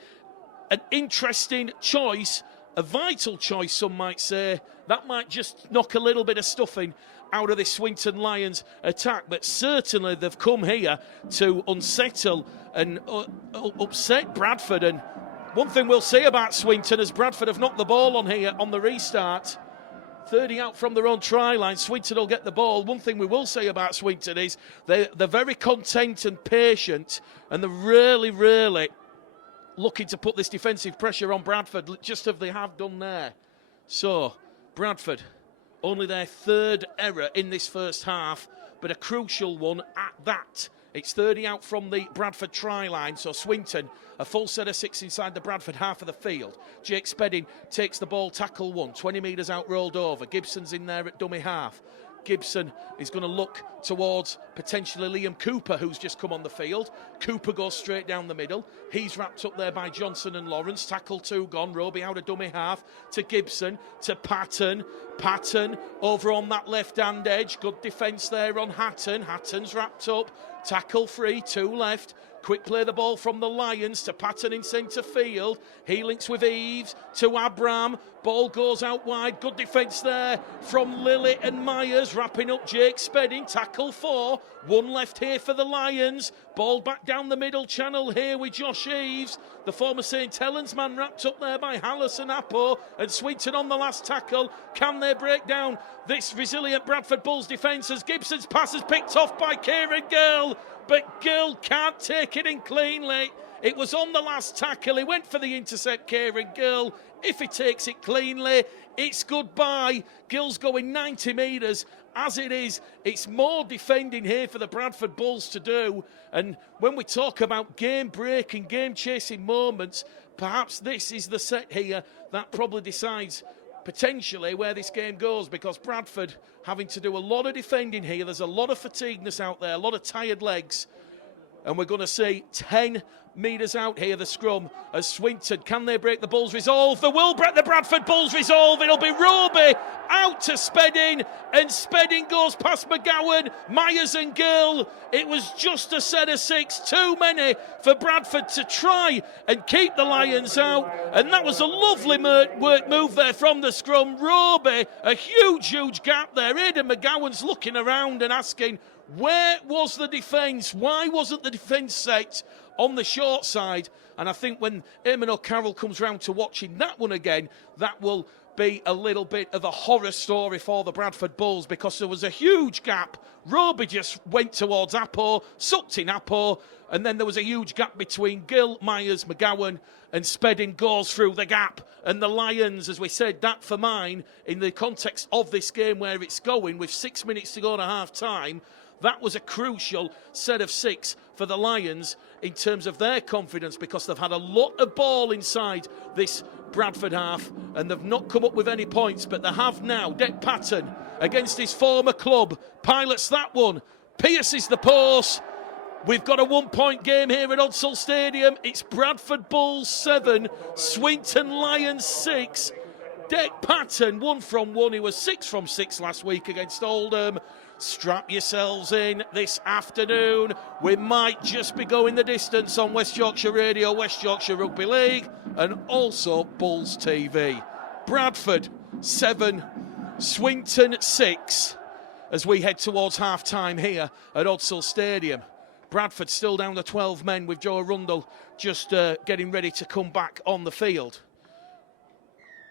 an interesting choice, a vital choice, some might say. That might just knock a little bit of stuffing out of this Swinton Lions attack, but certainly they've come here to unsettle and upset Bradford. And one thing we'll say about Swinton is Bradford have knocked the ball on here on the restart. 30 out from their own try line. Swinton will get the ball. One thing we will say about Swinton is they're very content and patient, and they're really looking to put this defensive pressure on Bradford, just as they have done there. So Bradford, only their 3rd error in this first half, but a crucial one at that. It's 30 out from the Bradford try line, so Swinton, a full set of 6 inside the Bradford half of the field. Jake Spedding takes the ball, tackle 1, 20 metres out, rolled over. Gibson's in there at dummy half. Gibson is going to look towards potentially Liam Cooper, who's just come on the field. Cooper goes straight down the middle. He's wrapped up there by Johnson and Lawrence. Tackle 2 gone. Roby out of dummy half to Gibson, to Patton. Patton over on that left-hand edge. Good defence there on Hatton. Hatton's wrapped up. Tackle 3, 2 left. Quick play the ball from the Lions to Patton in centre field. He links with Eves to Abram. Ball goes out wide. Good defence there from Lilly and Myers. Wrapping up Jake Spedding. Tackle 4. 1 left here for the Lions. Ball back down the middle channel here with Josh Eves. The former St Helens man wrapped up there by Hallis and Apo. And Swinton on the last tackle. Can they break down this resilient Bradford Bulls defence as Gibson's pass is picked off by Kieran Gill? But Gill can't take it in cleanly. It was on the last tackle. He went for the intercept, Kieran Gill. If he takes it cleanly, it's goodbye. Gill's going 90 metres. As it is, it's more defending here for the Bradford Bulls to do. And when we talk about game-breaking, game-chasing moments, perhaps this is the set here that probably decides potentially where this game goes, because Bradford having to do a lot of defending here. There's a lot of fatigueness out there, a lot of tired legs, and we're going to see 10 metres out here, the scrum, as Swinton, can they break the Bulls' resolve? They will break the Bradford Bulls' resolve. It'll be Roby out to Spedding, and Spedding goes past McGowan, Myers and Gill. It was just a set of 6, too many for Bradford to try and keep the Lions out, and that was a lovely work move there from the scrum. Roby, a huge gap there. Aidan McGowan's looking around and asking, where was the defence? Why wasn't the defence set on the short side? And I think when Eamon O'Carroll comes round to watching that one again, that will be a little bit of a horror story for the Bradford Bulls, because there was a huge gap. Roby just went towards Apo, sucked in Apo, and then there was a huge gap between Gill, Myers, McGowan, and Spedding goes through the gap. And the Lions, as we said, that for mine, in the context of this game where it's going, with 6 minutes to go to half-time, that was a crucial set of 6 for the Lions in terms of their confidence, because they've had a lot of ball inside this Bradford half and they've not come up with any points, but they have now. Dec Patton against his former club pilots that one, pierces the post. We've got a 1-point game here at Odsal Stadium. It's Bradford Bulls 7, Swinton Lions 6. Dec Patton 1 from 1. He was 6 from 6 last week against Oldham. Strap yourselves in this afternoon. We might just be going the distance on West Yorkshire Radio, West Yorkshire Rugby League, and also Bulls TV. Bradford 7, Swinton 6, as we head towards half-time here at Odsal Stadium. Bradford still down to 12 men with Joe Arundel just getting ready to come back on the field.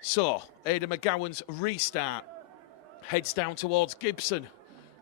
So, Aidan McGowan's restart heads down towards Gibson.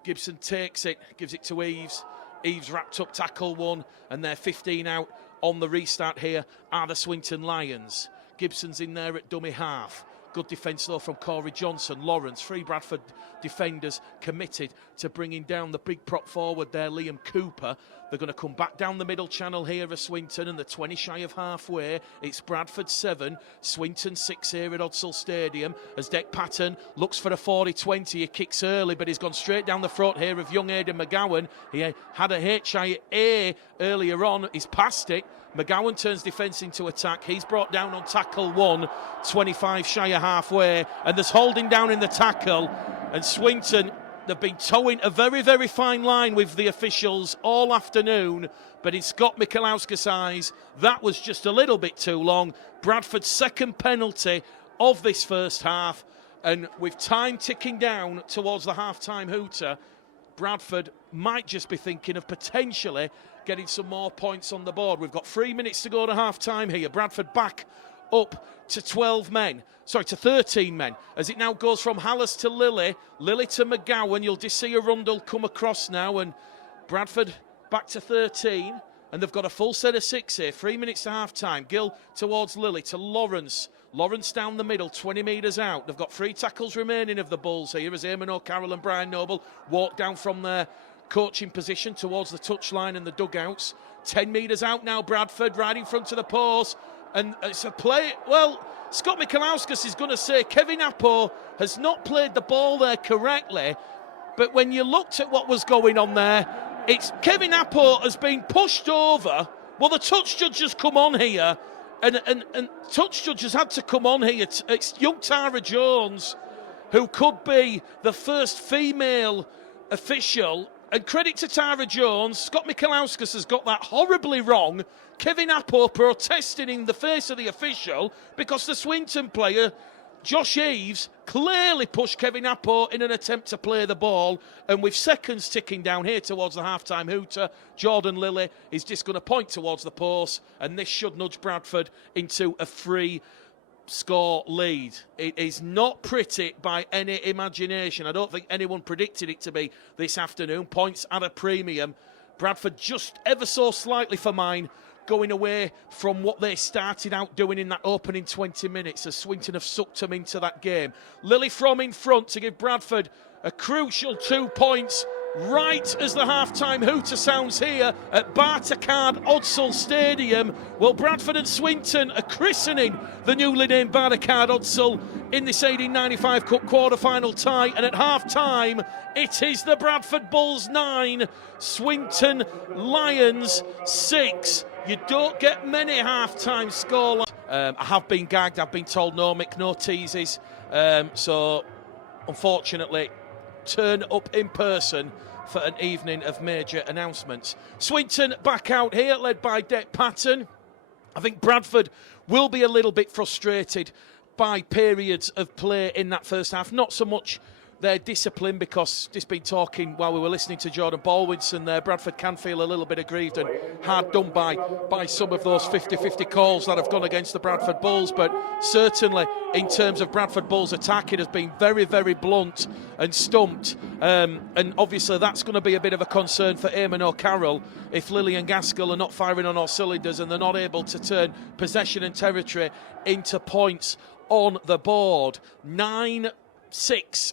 Gibson takes it, gives it to Eves. Eves wrapped up tackle one, and they're 15 out on the restart here are the Swinton Lions. Gibson's in there at dummy half. Good defence though from Corey Johnson. Lawrence, 3 Bradford defenders committed to bringing down the big prop forward there, Liam Cooper. They're going to come back down the middle channel here at Swinton, and they're 20 shy of halfway. It's Bradford 7, Swinton 6 here at Odsal Stadium as Deck Patton looks for a 40-20. He kicks early, but he's gone straight down the throat here of young Aidan McGowan. He had a HIA earlier on. He's passed it. McGowan turns defence into attack. He's brought down on tackle 1, 25 shy of halfway, and there's holding down in the tackle. And Swinton, they've been towing a very, very fine line with the officials all afternoon, but in Scott Michalowska's eyes, that was just a little bit too long. Bradford's second penalty of this first half, and with time ticking down towards the half-time hooter, Bradford might just be thinking of potentially getting some more points on the board. We've got 3 minutes to go to half-time here. Bradford back up to 13 men, as it now goes from Hallis to Lilly to McGowan. You'll just see Arundel come across now, and Bradford back to 13, and they've got a full set of 6 here. 3 minutes to half-time. Gill towards Lilly to Lawrence. Lawrence down the middle, 20 metres out. They've got 3 tackles remaining of the Bulls here as Eamon O'Carroll and Brian Noble walk down from their coaching position towards the touchline and the dugouts. 10 metres out now, Bradford, right in front of the post. And it's a play. Well, Scott Michalauskas is going to say Kevin Appo has not played the ball there correctly. But when you looked at what was going on there, it's Kevin Appo has been pushed over. Well, the touch judge has come on here. And touch judge has had to come on here. It's young Tara Jones, who could be the first female official. And credit to Tara Jones, Scott Michalauskas has got that horribly wrong. Kevin Appo protesting in the face of the official because the Swinton player, Josh Eves, clearly pushed Kevin Appo in an attempt to play the ball. And with seconds ticking down here towards the half-time hooter, Jordan Lilly is just going to point towards the post, and this should nudge Bradford into a free score lead. It is not pretty by any imagination. I don't think anyone predicted it to be this afternoon. Points at a premium. Bradford just ever so slightly for mine going away from what they started out doing in that opening 20 minutes as Swinton have sucked them into that game. Lilly from in front to give Bradford a crucial 2 points right as the half-time hooter sounds here at Bartercard Odsal Stadium. Well, Bradford and Swinton are christening the newly named Bartercard Odsal in this 1895 Cup quarter-final tie, and at half-time it is the Bradford Bulls 9, Swinton Lions 6. You don't get many half-time score. I have been gagged. I've been told no, Mick, no teases. So, unfortunately, turn up in person for an evening of major announcements. Swinton back out here, led by Deck Patton. I think Bradford will be a little bit frustrated by periods of play in that first half. Not so much their discipline, because just been talking while we were listening to Jordan Baldwinson there, Bradford can feel a little bit aggrieved and hard done by some of those 50-50 calls that have gone against the Bradford Bulls, but certainly in terms of Bradford Bulls attack, it has been very, very blunt and stumped, and obviously that's going to be a bit of a concern for Eamon O'Carroll if Lillian Gaskell are not firing on all cylinders and they're not able to turn possession and territory into points on the board. 9-6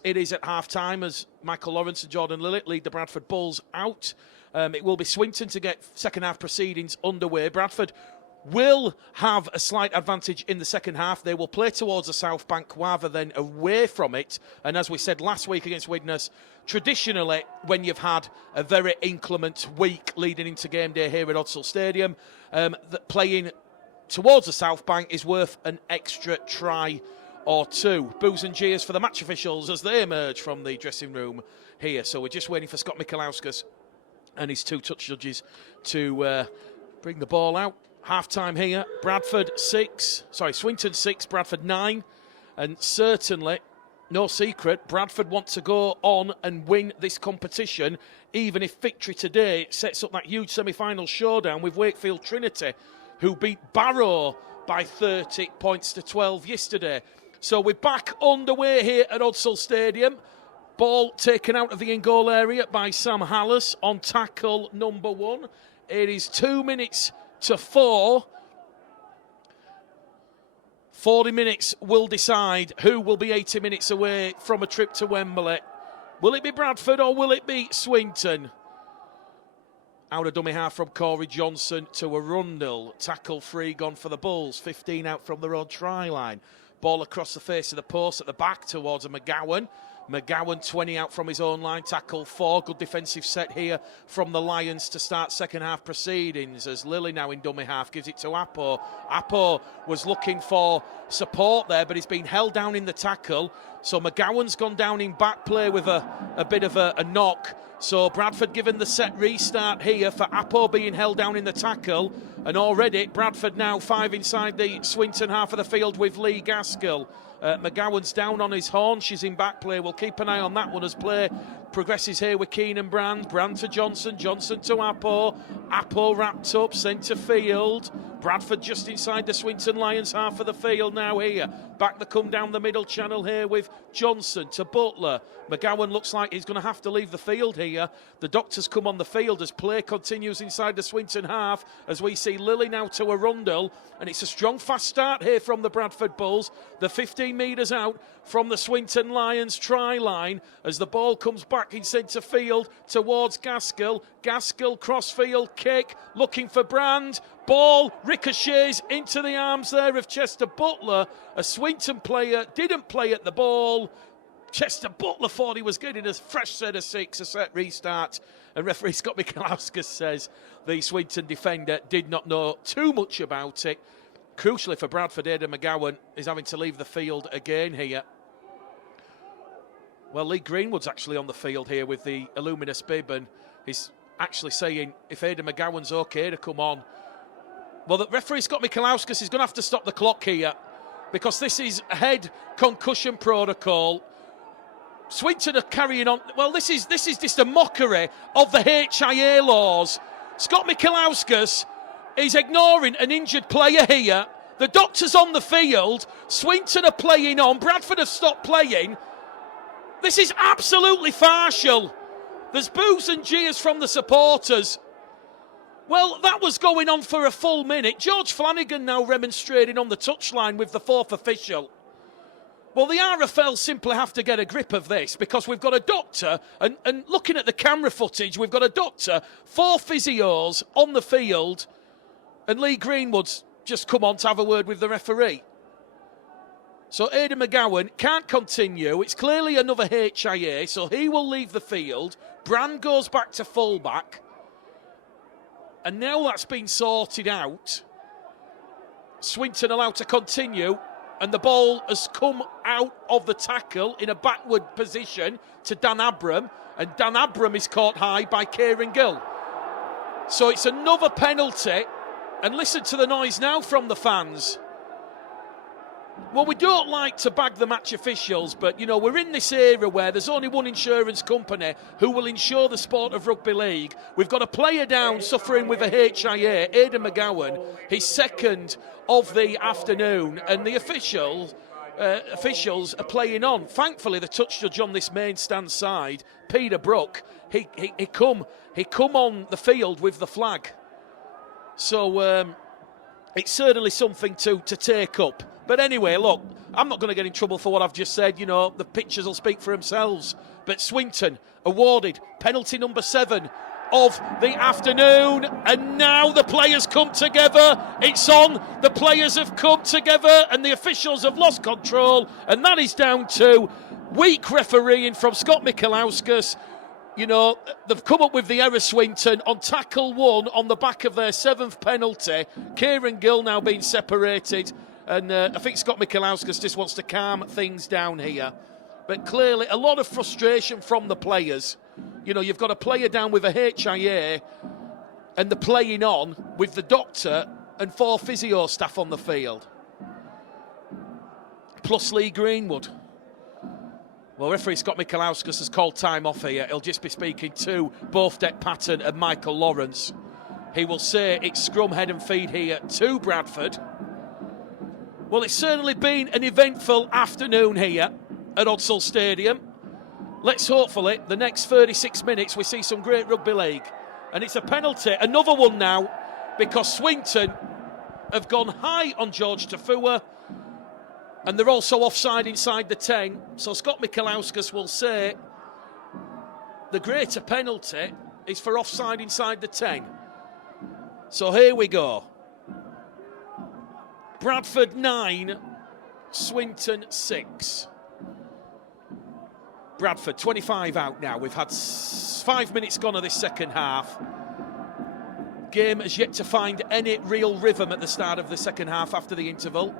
it is at half-time as Michael Lawrence and Jordan Lilly lead the Bradford Bulls out. It will be Swinton to get second-half proceedings underway. Bradford will have a slight advantage in the second half. They will play towards the South Bank rather than away from it. And as we said last week against Widnes, traditionally, when you've had a very inclement week leading into game day here at Odsal Stadium, playing towards the South Bank is worth an extra try or two. Boos and jeers for the match officials as they emerge from the dressing room here. So we're just waiting for Scott Michalauskas and his 2 touch judges to bring the ball out. Half-time here, Swinton 6, Bradford 9. And certainly no secret, Bradford want to go on and win this competition, even if victory today sets up that huge semi-final showdown with Wakefield Trinity, who beat Barrow by 30 points to 12 yesterday. So we're back underway here at Odsal Stadium. Ball taken out of the in-goal area by Sam Hallis on tackle number 1. It is 2 minutes to 4. 40 minutes will decide who will be 80 minutes away from a trip to Wembley. Will it be Bradford or will it be Swinton? Out of dummy half from Corey Johnson to Arundel. Tackle free gone for the Bulls. 15 out from their own try line. Ball across the face of the post at the back towards a McGowan. McGowan 20 out from his own line, tackle 4. Good defensive set here from the Lions to start second half proceedings as Lilly now in dummy half gives it to Apo. Apo was looking for support there, but he's been held down in the tackle. So McGowan's gone down in back play with a bit of a knock. So Bradford given the set restart here for Apo being held down in the tackle. And already Bradford now 5 inside the Swinton half of the field with Lee Gaskell. McGowan's down on his horn. She's in back play. We'll keep an eye on that one as play progresses here with Keenan Brand. Brand to Johnson. Johnson to Apo. Apo wrapped up. Centre field. Bradford just inside the Swinton Lions half of the field now here. Back the come down the middle channel here with Johnson to Butler. McGowan looks like he's going to have to leave the field here. The doctors come on the field as play continues inside the Swinton half as we see Lilly now to Arundel. And it's a strong fast start here from the Bradford Bulls. The 15 metres out from the Swinton Lions try line as the ball comes back in centre field towards Gaskell. Gaskell cross-field kick looking for Brand. Ball ricochets into the arms there of Chester Butler. A Swinton player didn't play at the ball. Chester Butler thought he was getting a fresh set of 6, a set restart. And referee Scott Michalauskas says the Swinton defender did not know too much about it. Crucially for Bradford, Aidan McGowan is having to leave the field again here. Well, Lee Greenwood's actually on the field here with the Illuminous bib, and he's actually saying if Aidan McGowan's okay to come on. Well, the referee Scott Michalauskas is going to have to stop the clock here because this is a head concussion protocol. Swinton are carrying on. Well, this is just a mockery of the HIA laws. Scott Michalauskas is ignoring an injured player here. The doctor's on the field. Swinton are playing on. Bradford have stopped playing. This is absolutely partial. There's boos and jeers from the supporters. Well, that was going on for a full minute. George Flanagan now remonstrating on the touchline with the 4th official. Well, the RFL simply have to get a grip of this because we've got a doctor, and looking at the camera footage, we've got a doctor, 4 physios on the field, and Lee Greenwood's just come on to have a word with the referee. So Aidan McGowan can't continue. It's clearly another HIA, so he will leave the field. Brand goes back to fullback. And now that's been sorted out, Swinton allowed to continue, and the ball has come out of the tackle in a backward position to Dan Abram, and Dan Abram is caught high by Kieran Gill. So it's another penalty, and listen to the noise now from the fans. Well, we don't like to bag the match officials, but, you know, we're in this era where there's only one insurance company who will insure the sport of rugby league. We've got a player down suffering with a HIA, Aidan McGowan, his second of the afternoon, and the officials are playing on. Thankfully, the touch judge on this main stand side, Peter Brook, he come on the field with the flag. So it's certainly something to take up. But anyway, look, I'm not going to get in trouble for what I've just said. You know, the pictures will speak for themselves. But Swinton awarded penalty number 7 of the afternoon. And now the players come together. It's on. The players have come together and the officials have lost control. And that is down to weak refereeing from Scott Michalauskas. You know, they've come up with the error, Swinton, on tackle 1 on the back of their 7th penalty. Kieran Gill now being separated. And I think Scott Michalauskas just wants to calm things down here. But clearly, a lot of frustration from the players. You know, you've got a player down with a HIA and the playing on with the doctor and 4 physio staff on the field. Plus Lee Greenwood. Well, referee Scott Michalauskas has called time off here. He'll just be speaking to both Dec Patton and Michael Lawrence. He will say it's scrum, head and feed here to Bradford. Well, it's certainly been an eventful afternoon here at Odsal Stadium. Let's hopefully, the next 36 minutes, we see some great rugby league. And it's a penalty, another one now, because Swinton have gone high on George Tafua, and they're also offside inside the 10. So Scott Michalauskas will say the greater penalty is for offside inside the 10. So here we go. Bradford 9, Swinton 6. Bradford 25 out now. We've had 5 minutes gone of this second half. Game has yet to find any real rhythm at the start of the second half after the interval.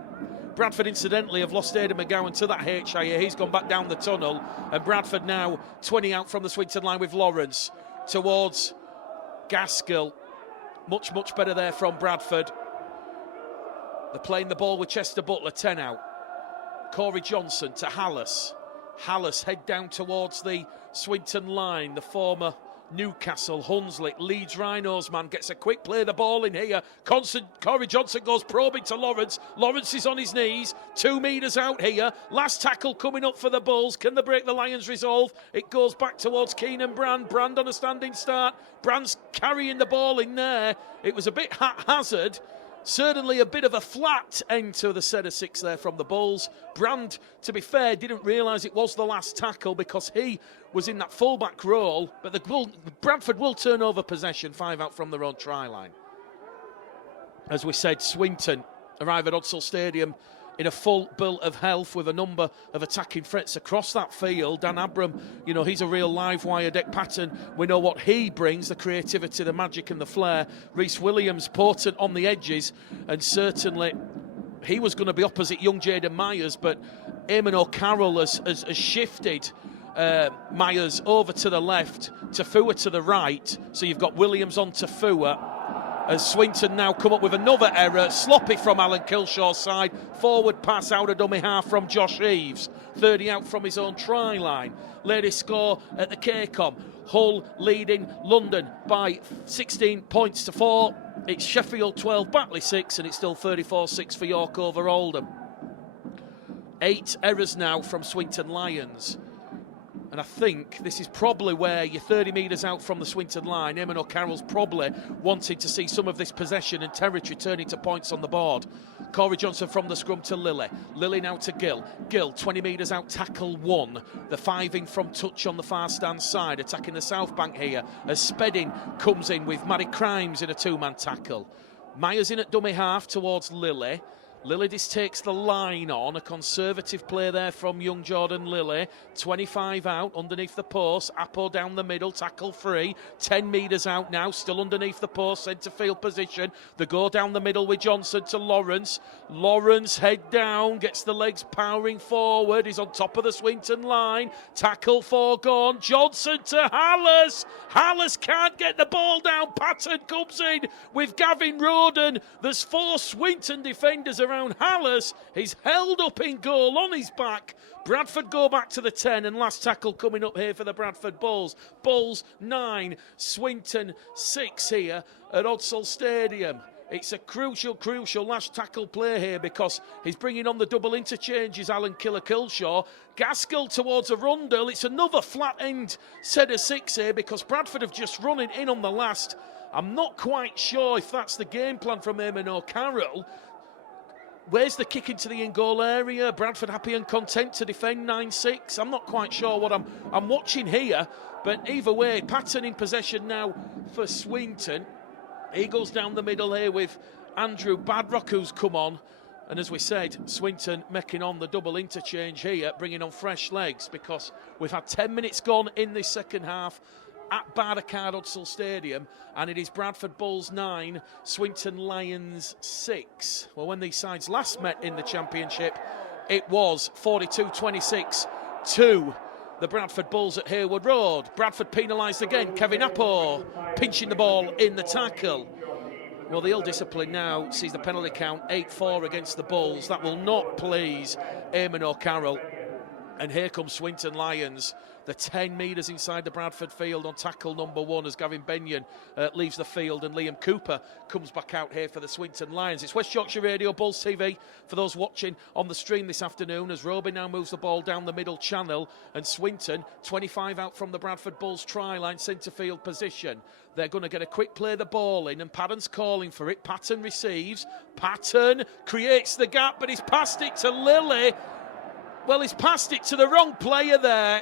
Bradford, incidentally, have lost Aidan McGowan to that HIA. He's gone back down the tunnel. And Bradford now 20 out from the Swinton line with Lawrence towards Gaskell. Much, much better there from Bradford. They're playing the ball with Chester Butler, 10 out. Corey Johnson to Hallis. Hallis head down towards the Swinton line. The former Newcastle, Hunslet, Leeds Rhinos man gets a quick play the ball in here. Corey Johnson goes probing to Lawrence. Lawrence is on his knees, 2 metres out here. Last tackle coming up for the Bulls. Can they break the Lions' resolve? It goes back towards Keenan Brand. Brand on a standing start. Brand's carrying the ball in there. It was a bit haphazard. Certainly a bit of a flat end to the set of 6 there from the Bulls. Brand, to be fair, didn't realise it was the last tackle because he was in that fullback role. But Bradford will turn over possession, 5 out from their own try line. As we said, Swinton arrive at Odsal Stadium in a full bill of health with a number of attacking threats across that field. Dan Abram, you know, he's a real live wire. Dec Patton, we know what he brings, the creativity, the magic and the flair. Rhys Williams, potent on the edges, and certainly he was going to be opposite young Jaden Myers, but Eamon O'Carroll has shifted Myers over to the left, Tafua to the right, so you've got Williams on Tafua. As Swinton now come up with another error, sloppy from Alan Kilshaw's side, forward pass out of dummy half from Josh Eaves, 30 out from his own try line. Ladies score at the KCOM. Hull leading London by 16 points to 4. It's Sheffield 12, Batley 6, and it's still 34-6 for York over Oldham. 8 errors now from Swinton Lions. And I think this is probably where you're 30 metres out from the Swinton line. Eamon O'Carroll's probably wanting to see some of this possession and territory turning to points on the board. Corey Johnson from the scrum to Lilly. Lilly now to Gill. Gill, 20 metres out, tackle 1. The 5-ing from touch on the far stand side, attacking the south bank here as Spedding comes in with Matty Crimes in a 2-man tackle. Myers in at dummy half towards Lilly. Lillidis takes the line on, a conservative play there from young Jordan Lilly. 25 out, underneath the post, Apo down the middle, tackle free. 10 metres out now, still underneath the post, centre field position. They go down the middle with Johnson to Lawrence. Lawrence head down, gets the legs powering forward. He's on top of the Swinton line. Tackle foregone. Johnson to Hallis. Hallis can't get the ball down. Patton comes in with Gavin Roden. There's 4 Swinton defenders around Hallis. He's held up in goal on his back. Bradford go back to the 10, and last tackle coming up here for the Bradford Bulls. Bulls 9, Swinton 6 here at Odsal Stadium. It's a crucial last tackle play here because he's bringing on the double interchanges, Alan Kilshaw. Gaskell towards Arundel. It's another flat end set of 6 here because Bradford have just run it in on the last. I'm not quite sure if that's the game plan from Eamon O'Carroll. Where's the kick into the in-goal area? Bradford happy and content to defend 9-6. I'm not quite sure what I'm watching here, but either way, Patton in possession now for Swinton. He goes down the middle here with Andrew Badrock, who's come on. And as we said, Swinton making on the double interchange here, bringing on fresh legs because we've had 10 minutes gone in this second half at Bardacard Odsal Stadium, and it is Bradford Bulls 9, Swinton Lions 6. Well, when these sides last met in the Championship, it was 42-26 to the Bradford Bulls at Harewood Road. Bradford penalised again. Kevin Apo pinching the ball in the tackle. Well, the ill discipline now sees the penalty count 8-4 against the Bulls. That will not please Eamon O'Carroll. And here comes Swinton Lions. The 10 metres inside the Bradford field on tackle number 1 as Gavin Benyon leaves the field and Liam Cooper comes back out here for the Swinton Lions. It's West Yorkshire Radio, Bulls TV for those watching on the stream this afternoon as Roby now moves the ball down the middle channel and Swinton, 25 out from the Bradford Bulls try line, centre field position. They're going to get a quick play the ball in and Patton's calling for it. Patton receives. Patton creates the gap but he's passed it to Lilly. Well, he's passed it to the wrong player there.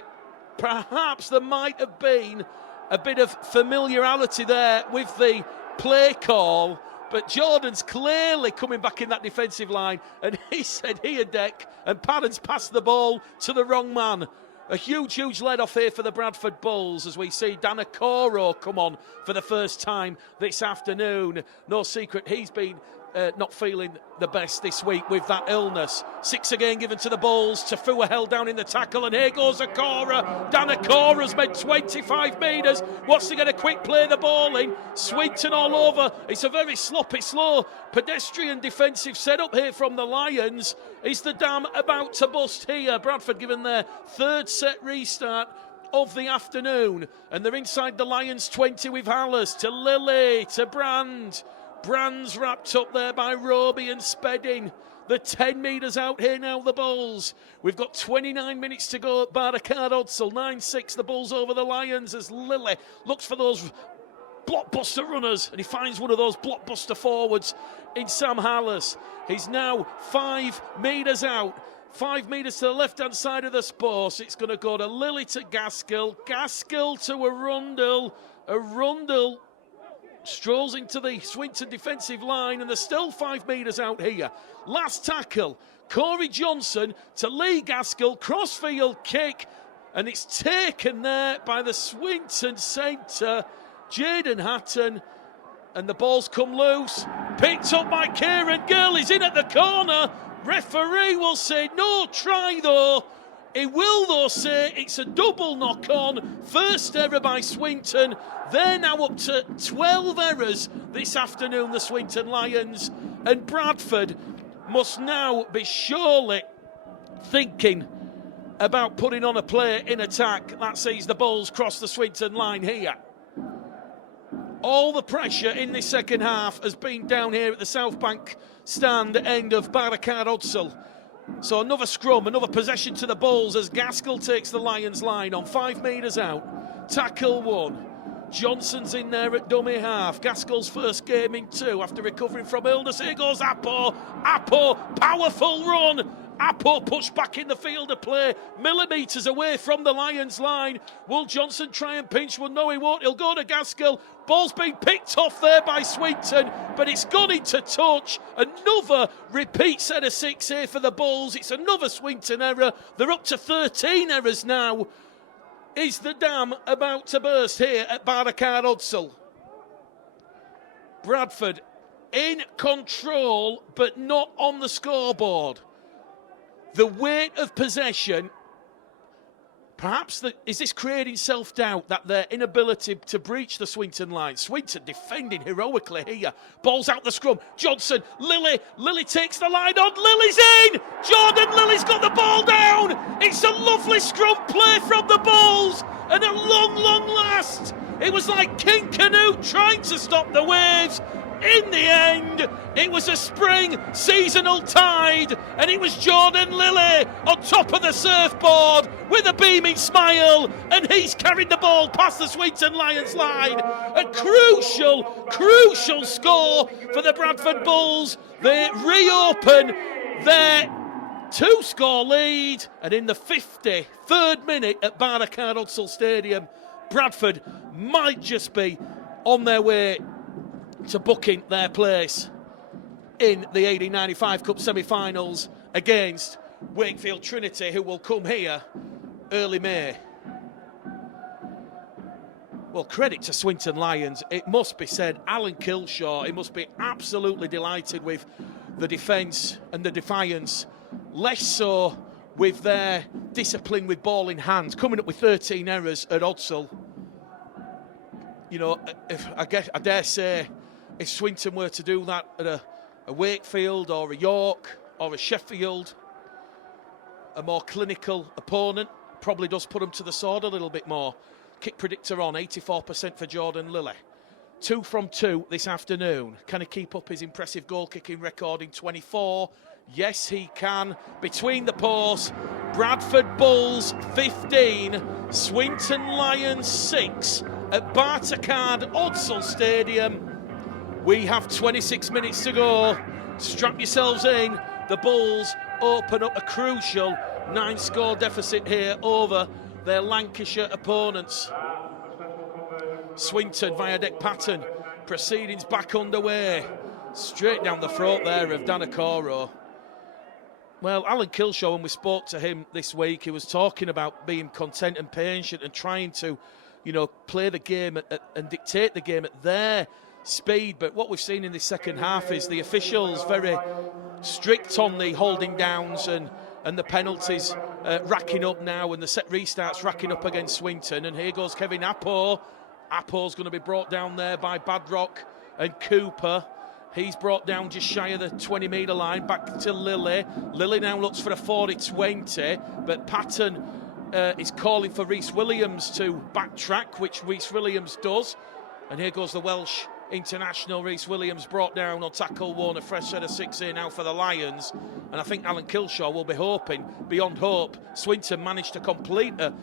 Perhaps there might have been a bit of familiarity there with the play call, but Jordan's clearly coming back in that defensive line, and he said, here, Deck, and Patton's passed the ball to the wrong man. A huge let-off here for the Bradford Bulls as we see Danakoro come on for the first time this afternoon. No secret, he's been not feeling the best this week with that illness. 6 again given to the Bulls. Tafua held down in the tackle, and here goes Akora. Danakora's made 25 metres. Wants to get a quick play the ball in. Swinton all over. It's a very sloppy, slow, pedestrian defensive setup here from the Lions. Is the dam about to bust here? Bradford given their 3rd set restart of the afternoon, and they're inside the Lions 20 with Hallis to Lilly to Brand. Brand's wrapped up there by Roby and Spedding. The 10 metres out here now, the Bulls. We've got 29 minutes to go at Barricade Odsal. 9-6, the Bulls over the Lions as Lilly looks for those blockbuster runners, and he finds one of those blockbuster forwards in Sam Hallis. He's now 5 metres out. 5 metres to the left-hand side of the space. It's going to go to Lilly to Gaskell. Gaskell to Arundel. Arundel strolls into the Swinton defensive line, and they're still 5 metres out here. Last tackle, Corey Johnson to Lee Gaskell, crossfield kick, and it's taken there by the Swinton centre, Jaden Hatton, and the ball's come loose. Picked up by Kieran Gill, he's in at the corner. Referee will say no try though. He will, though, say it's a double knock-on. First error by Swinton. They're now up to 12 errors this afternoon, the Swinton Lions. And Bradford must now be surely thinking about putting on a play in attack. That sees the Bulls cross the Swinton line here. All the pressure in this second half has been down here at the South Bank stand end of Barricade Odsal. So another scrum, another possession to the Bulls as Gaskell takes the Lions line on 5 metres out. Tackle 1. Johnson's in there at dummy half. Gaskell's first game in 2 after recovering from illness. Here goes Apo. Apo, powerful run. Apo pushed back in the field of play, millimetres away from the Lions line. Will Johnson try and pinch? Well, no, he won't. He'll go to Gaskell. Ball's been picked off there by Swinton, but it's gone into touch. Another repeat set of 6 here for the Bulls. It's another Swinton error. They're up to 13 errors now. Is the dam about to burst here at Barricade Odsal? Bradford in control, but not on the scoreboard. The weight of possession, perhaps, is this creating self-doubt that their inability to breach the Swinton line? Swinton defending heroically here. Ball's out the scrum. Johnson, Lilly. Lilly takes the line on. Lilly's in! Jordan Lilly's got the ball down! It's a lovely scrum play from the Bulls! And at long last, it was like King Canute trying to stop the waves. In the end, it was a spring seasonal tide, and it was Jordan Lilly on top of the surfboard with a beaming smile, and he's carried the ball past the Swinton Lions line. A crucial score for the Bradford Bulls. They reopen their 2-score lead, and in the 53rd minute at Barricade Odsal Stadium, Bradford might just be on their way to booking their place in the 1895 Cup semi-finals against Wakefield Trinity, who will come here early May. Well, credit to Swinton Lions, it must be said. Alan Kilshaw, he must be absolutely delighted with the defence and the defiance, less so with their discipline with ball in hand, coming up with 13 errors at Odsal. You know, I dare say, if Swinton were to do that at a Wakefield or a York or a Sheffield, a more clinical opponent. Probably does put him to the sword a little bit more. Kick predictor on, 84% for Jordan Lilly. 2 from 2 this afternoon. Can he keep up his impressive goal-kicking record in 24? Yes, he can. Between the posts, Bradford Bulls 15, Swinton Lions 6 at Bartercard Odsal Stadium. We have 26 minutes to go. Strap yourselves in. The Bulls open up a crucial 9-score deficit here over their Lancashire opponents. Swinton via Deck Patton. Proceedings back underway. Straight down the throat there of Danakoro. Well, Alan Kilshaw, when we spoke to him this week, he was talking about being content and patient and trying to, play the game and dictate the game at their speed. But what we've seen in this second half is the officials very strict on the holding downs and the penalties racking up now, and the set restarts racking up against Swinton. And here goes Kevin Appo. Appo's going to be brought down there by Badrock and Cooper. He's brought down just shy of the 20-metre line, back to Lilly. Lilly now looks for a 40-20, but Patton is calling for Rhys Williams to backtrack, which Rhys Williams does. And here goes the Welsh international. Rhys Williams brought down on tackle 1, a fresh set of 6 here now for the Lions. And I think Alan Kilshaw will be hoping, beyond hope, Swinton managed to complete a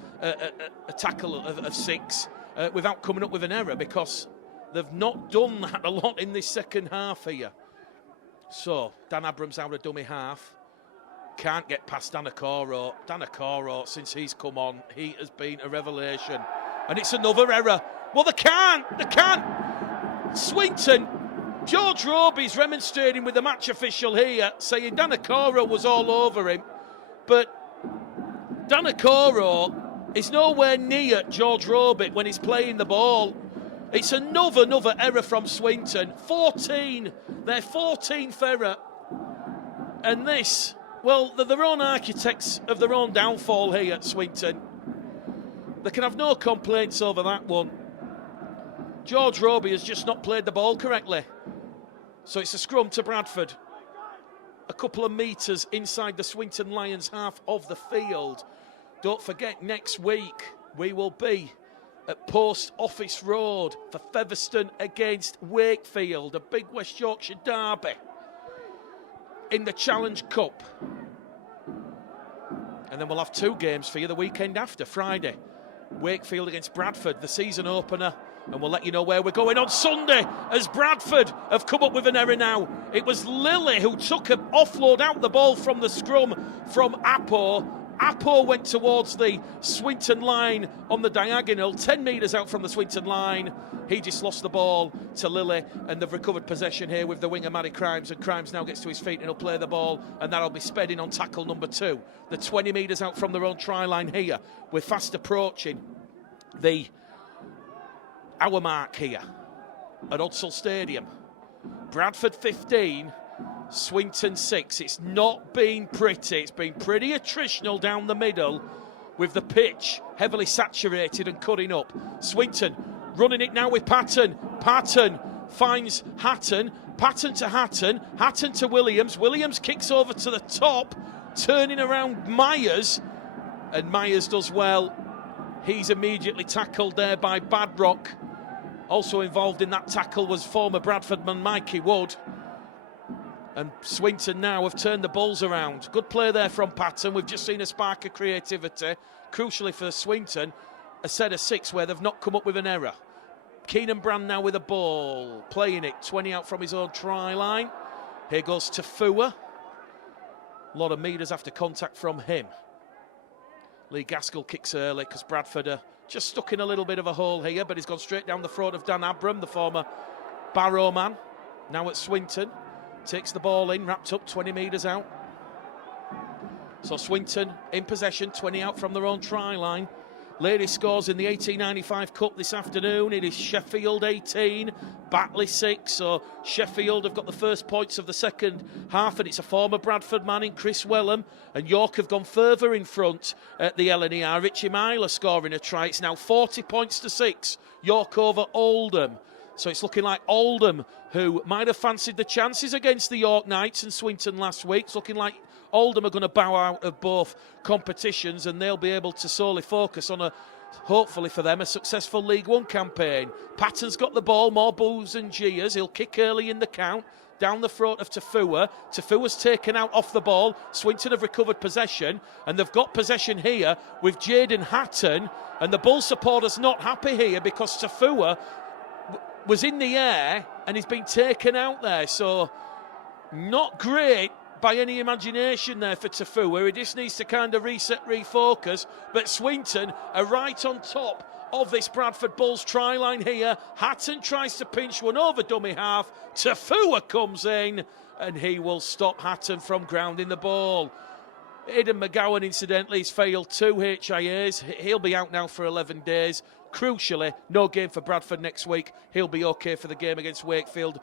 tackle of 6 without coming up with an error, because they've not done that a lot in this second half here. So, Dan Abrams out of dummy half. Can't get past Danakoro. Danakoro, since he's come on, he has been a revelation. And it's another error. Well, they can't. Swinton, George Roby's remonstrating with the match official here, saying Danakoro was all over him. But Danakoro is nowhere near George Roby when he's playing the ball. It's another error from Swinton. 14, their 14th error. And this, well, they're their own architects of their own downfall here at Swinton. They can have no complaints over that one. George Roby has just not played the ball correctly. So it's a scrum to Bradford. A couple of metres inside the Swinton Lions half of the field. Don't forget, next week we will be at Post Office Road for Featherstone against Wakefield, a big West Yorkshire derby in the Challenge Cup. And then we'll have 2 games for you the weekend after, Friday. Wakefield against Bradford, the season opener. And we'll let you know where we're going on Sunday, as Bradford have come up with an error now. It was Lilly who took an offload out the ball from the scrum from Appo. Appo went towards the Swinton line on the diagonal, 10 metres out from the Swinton line. He just lost the ball to Lilly, and they've recovered possession here with the winger, Matty Crimes, and Crimes now gets to his feet and he'll play the ball, and that'll be sped in on tackle number 2. The 20 metres out from their own try line here. We're fast approaching the hour mark here at Odsal Stadium. Bradford 15, Swinton 6. It's not been pretty. It's been pretty attritional down the middle, with the pitch heavily saturated and cutting up. Swinton running it now with Patton. Patton finds Hatton. Patton to Hatton. Hatton to Williams. Williams kicks over to the top, turning around Myers. And Myers does well. He's immediately tackled there by Badrock. Also involved in that tackle was former Bradford man Mikey Wood. And Swinton now have turned the Bulls around. Good play there from Patton. We've just seen a spark of creativity. Crucially for Swinton, a set of 6 where they've not come up with an error. Keenan Brand now with a ball. Playing it, 20 out from his own try line. Here goes Tafua. A lot of metres after contact from him. Lee Gaskell kicks early because Bradford are just stuck in a little bit of a hole here, but he's gone straight down the throat of Dan Abram, the former Barrow man. Now at Swinton. Takes the ball in, wrapped up 20 metres out. So Swinton in possession, 20 out from their own try line. Ladies scores in the 1895 Cup this afternoon. It is Sheffield 18, Batley 6. So Sheffield have got the first points of the second half, and it's a former Bradford man in Chris Wellham. And York have gone further in front at the LNER. Richie Myler scoring a try. It's now 40 points to 6. York over Oldham. So it's looking like Oldham, who might have fancied the chances against the York Knights and Swinton last week. It's looking like Oldham are going to bow out of both competitions, and they'll be able to solely focus on hopefully for them, a successful League One campaign. Patton's got the ball, more boos and jeers. He'll kick early in the count, down the throat of Tafua. Tafua's taken out off the ball. Swinton have recovered possession, and they've got possession here with Jaden Hatton, and the Bull supporters not happy here because Tafua was in the air and he's been taken out there. So not great by any imagination there for Tafua. He just needs to kind of reset, refocus. But Swinton are right on top of this Bradford Bulls try line here. Hatton tries to pinch one over dummy half. Tafua comes in and he will stop Hatton from grounding the ball. Aidan McGowan, incidentally, has failed 2 HIAs. He'll be out now for 11 days. Crucially, no game for Bradford next week. He'll be okay for the game against Wakefield,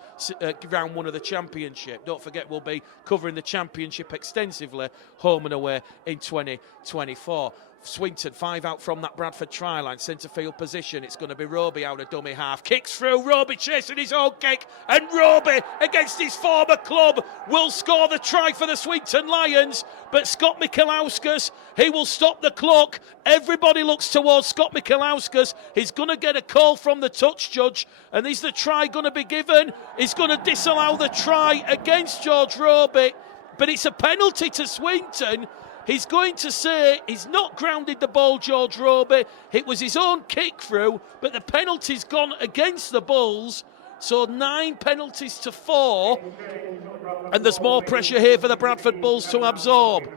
round 1 of the Championship. Don't forget, we'll be covering the Championship extensively, home and away, in 2024. Swinton, 5 out from that Bradford try line, centre field position. It's going to be Roby out of dummy half. Kicks through, Roby chasing his own kick, and Roby, against his former club, will score the try for the Swinton Lions. But Scott Michalauskas, he will stop the clock. Everybody looks towards Scott Michalauskas. He's going to get a call from the touch judge, and is the try going to be given? He's going to disallow the try against George Roby, but it's a penalty to Swinton. He's going to say he's not grounded the ball, George Roby. It was his own kick through, but the penalty's gone against the Bulls. So 9 penalties to 4. And there's more pressure here for the Bradford Bulls to absorb.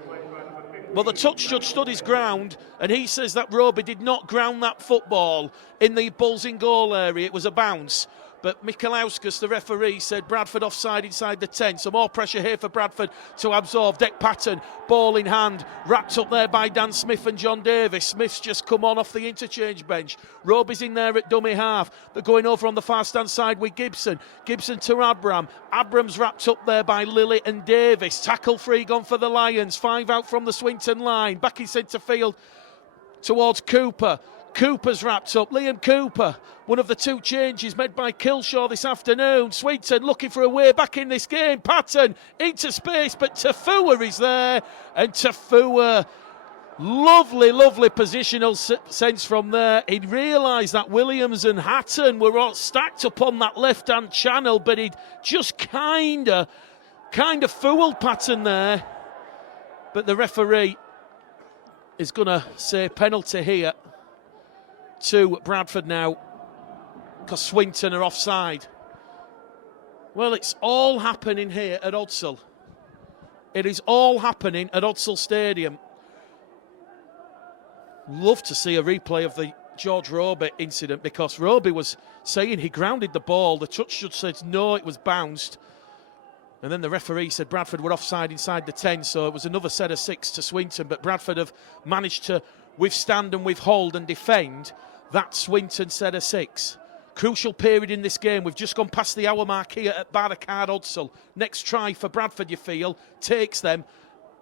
Well, the touch judge stood his ground, and he says that Roby did not ground that football in the Bulls in goal area. It was a bounce. But Michalauskas, the referee, said Bradford offside inside the 10. So more pressure here for Bradford to absorb. Deck Patton, ball in hand, wrapped up there by Dan Smith and John Davis. Smith's just come on off the interchange bench. Roby's in there at dummy half. They're going over on the far stand side with Gibson. Gibson to Abram. Abram's wrapped up there by Lilly and Davis. Tackle free gone for the Lions. 5 out from the Swinton line. Back in centre field towards Cooper. Cooper's wrapped up. Liam Cooper, one of the 2 changes made by Kilshaw this afternoon. Swinton looking for a way back in this game. Patton into space, but Tafua is there. And Tafua, lovely positional sense from there. He'd realised that Williams and Hatton were all stacked up on that left-hand channel, but he'd just kind of fooled Patton there. But the referee is going to say penalty here to Bradford now, because Swinton are offside. Well, it's all happening here at Odsal. It is all happening at Odsal Stadium. Love to see a replay of the George Roby incident, because Roby was saying he grounded the ball. The touch judge said no, it was bounced. And then the referee said Bradford were offside inside the 10, so it was another set of 6 to Swinton. But Bradford have managed to withstand and withhold and defend that Swinton set of 6. Crucial period in this game. We've just gone past the hour mark here at Barricade Odsal. Next try for Bradford, you feel, takes them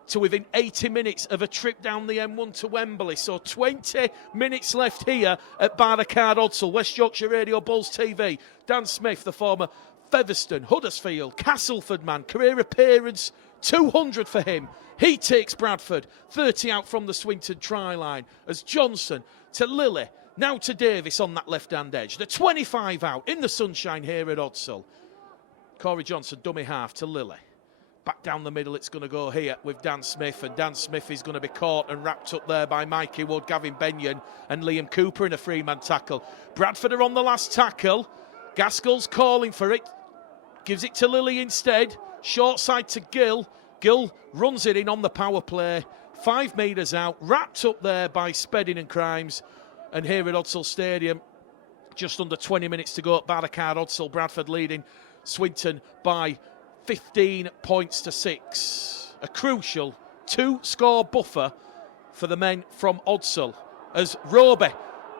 to within 80 minutes of a trip down the M1 to Wembley. So 20 minutes left here at Barricade Odsal. West Yorkshire Radio Bulls TV. Dan Smith, the former Featherstone, Huddersfield, Castleford man, career appearance, 200 for him. He takes Bradford, 30 out from the Swinton try line, as Johnson to Lilly, now to Davis on that left-hand edge. The 25 out in the sunshine here at Odsal. Corey Johnson, dummy half to Lilly. Back down the middle, it's going to go here with Dan Smith, and Dan Smith is going to be caught and wrapped up there by Mikey Wood, Gavin Benyon and Liam Cooper in a three-man tackle. Bradford are on the last tackle. Gaskell's calling for it. Gives it to Lilly instead. Short side to Gill. Gill runs it in on the power play. 5 metres out, wrapped up there by Spedding and Crimes. And here at Odsal Stadium, just under 20 minutes to go at Barricade Odsal. Bradford leading Swinton by 15 points to 6. A crucial 2-score buffer for the men from Odsal. As Roby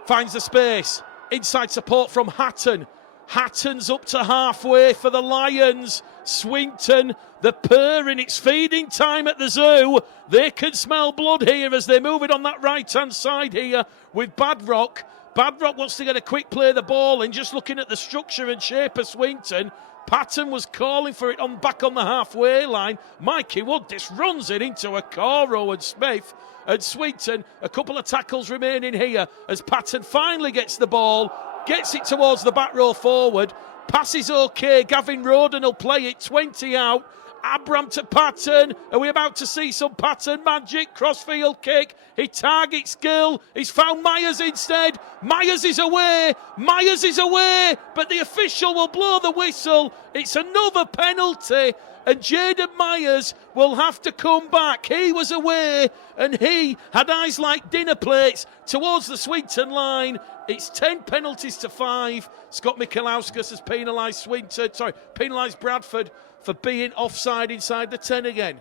finds the space. Inside support from Hatton. Hatton's up to halfway for the Lions. Swinton, the purring, it's feeding time at the zoo. They can smell blood here as they move it on that right-hand side here with Badrock. Badrock wants to get a quick play of the ball, and just looking at the structure and shape of Swinton, Patton was calling for it back on the halfway line. Mikey Wood just runs it into a Coro and Smith. And Swinton, a couple of tackles remaining here as Patton finally gets the ball, gets it towards the back row forward. Pass is okay. Gavin Roden will play it 20 out. Abram to Patton. Are we about to see some Patton magic? Crossfield kick. He targets Gill. He's found Myers instead. Myers is away. Myers is away. But the official will blow the whistle. It's another penalty. And Jaden Myers will have to come back. He was away and he had eyes like dinner plates towards the Swinton line. It's 10 penalties to 5. Scott Michalauskas has penalised Bradford for being offside inside the 10 again.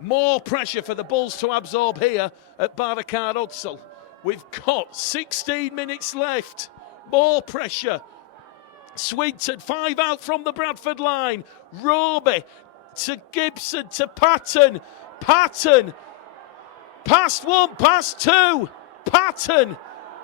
More pressure for the Bulls to absorb here at Baracard Hudsall. We've got 16 minutes left. More pressure. Swinton, 5 out from the Bradford line. Roby to Gibson to Patton. Patton. Past 1, past 2. Patton.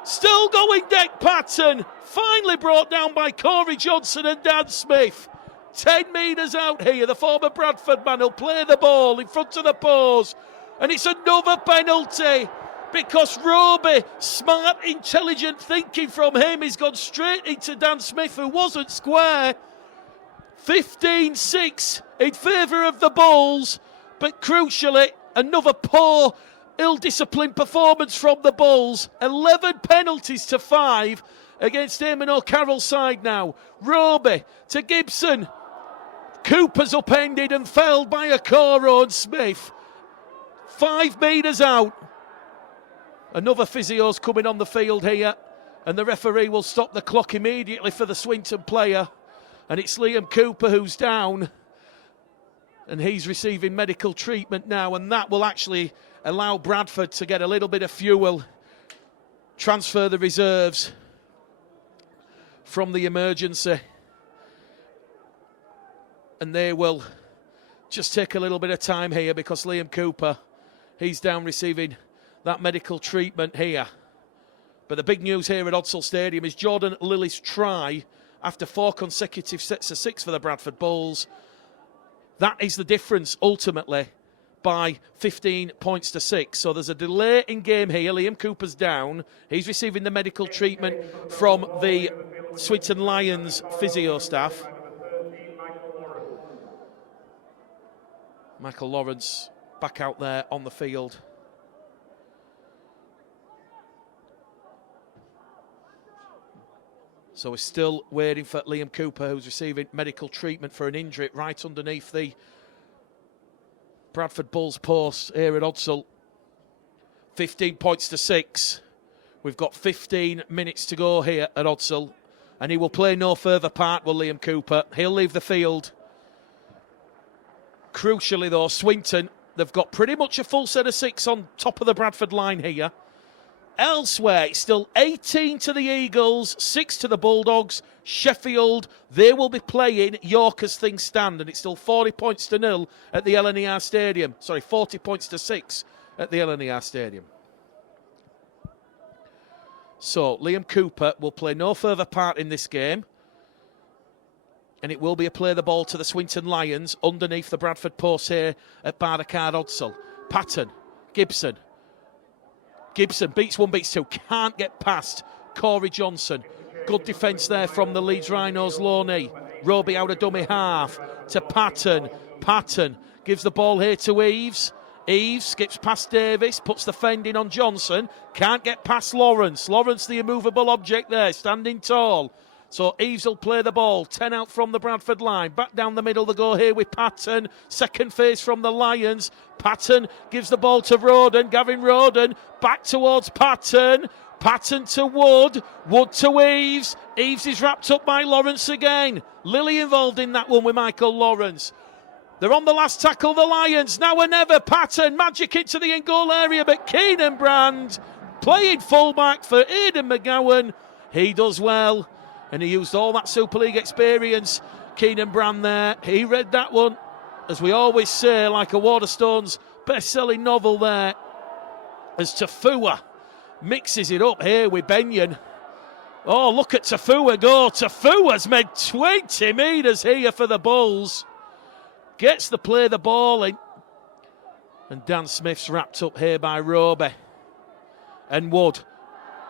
Still going deck Patton. Finally brought down by Corey Johnson and Dan Smith. 10 metres out here. The former Bradford man will play the ball in front of the post. And it's another penalty. Because Roby, smart, intelligent thinking from him, he's gone straight into Dan Smith, who wasn't square. 15-6 in favour of the Bulls, but crucially, another poor, ill-disciplined performance from the Bulls. 11 penalties to 5 against Eamon O'Carroll's side now. Roby to Gibson. Cooper's upended and felled by Okoro and Smith. 5 metres out. Another physio's coming on the field here, and the referee will stop the clock immediately for the Swinton player. And it's Liam Cooper who's down, and he's receiving medical treatment now, and that will actually allow Bradford to get a little bit of fuel, transfer the reserves from the emergency, and they will just take a little bit of time here because Liam Cooper, he's down receiving that medical treatment here. But the big news here at Hudsall Stadium is Jordan Lilly's try after 4 consecutive sets of 6 for the Bradford Bulls. That is the difference ultimately by 15 points to 6. So there's a delay in game here. Liam Cooper's down. He's receiving the medical treatment from the Swinton Lions physio staff. Michael Lawrence back out there on the field. So we're still waiting for Liam Cooper, who's receiving medical treatment for an injury right underneath the Bradford Bulls post here at Hudsall. 15 points to 6. We've got 15 minutes to go here at Hudsall, and he will play no further part, will Liam Cooper. He'll leave the field. Crucially though, Swinton, they've got pretty much a full set of 6 on top of the Bradford line here. Elsewhere, it's still 18 to the Eagles, 6 to the Bulldogs. Sheffield, they will be playing York as things stand, and it's still 40 points to 0 at the LNER Stadium. Sorry, 40 points to 6 at the LNER Stadium. So, Liam Cooper will play no further part in this game, and it will be a play the ball to the Swinton Lions underneath the Bradford post here at Baracard Hudsall. Patton, Gibson. Gibson beats 1, beats 2, can't get past Corey Johnson. Good defence there from the Leeds Rhinos, Loney. Roby out of dummy half to Patton. Patton gives the ball here to Eves. Eves skips past Davis, puts the fending on Johnson. Can't get past Lawrence. Lawrence, the immovable object there, standing tall. So Eves will play the ball. 10 out from the Bradford line. Back down the middle they go here with Patton. Second phase from the Lions. Patton gives the ball to Roden. Gavin Roden back towards Patton. Patton to Wood. Wood to Eves. Eves is wrapped up by Lawrence again. Lilly involved in that one with Michael Lawrence. They're on the last tackle, the Lions. Now or never. Patton magic into the in-goal area, but Keenan Brand playing fullback for Aidan McGowan. He does well. And he used all that Super League experience, Keenan Brand there. He read that one, as we always say, like a Waterstones best-selling novel there. As Tafua mixes it up here with Benyon. Oh, look at Tafua go. Tafua's made 20 metres here for the Bulls. Gets the play the ball in. And Dan Smith's wrapped up here by Roby. And Wood,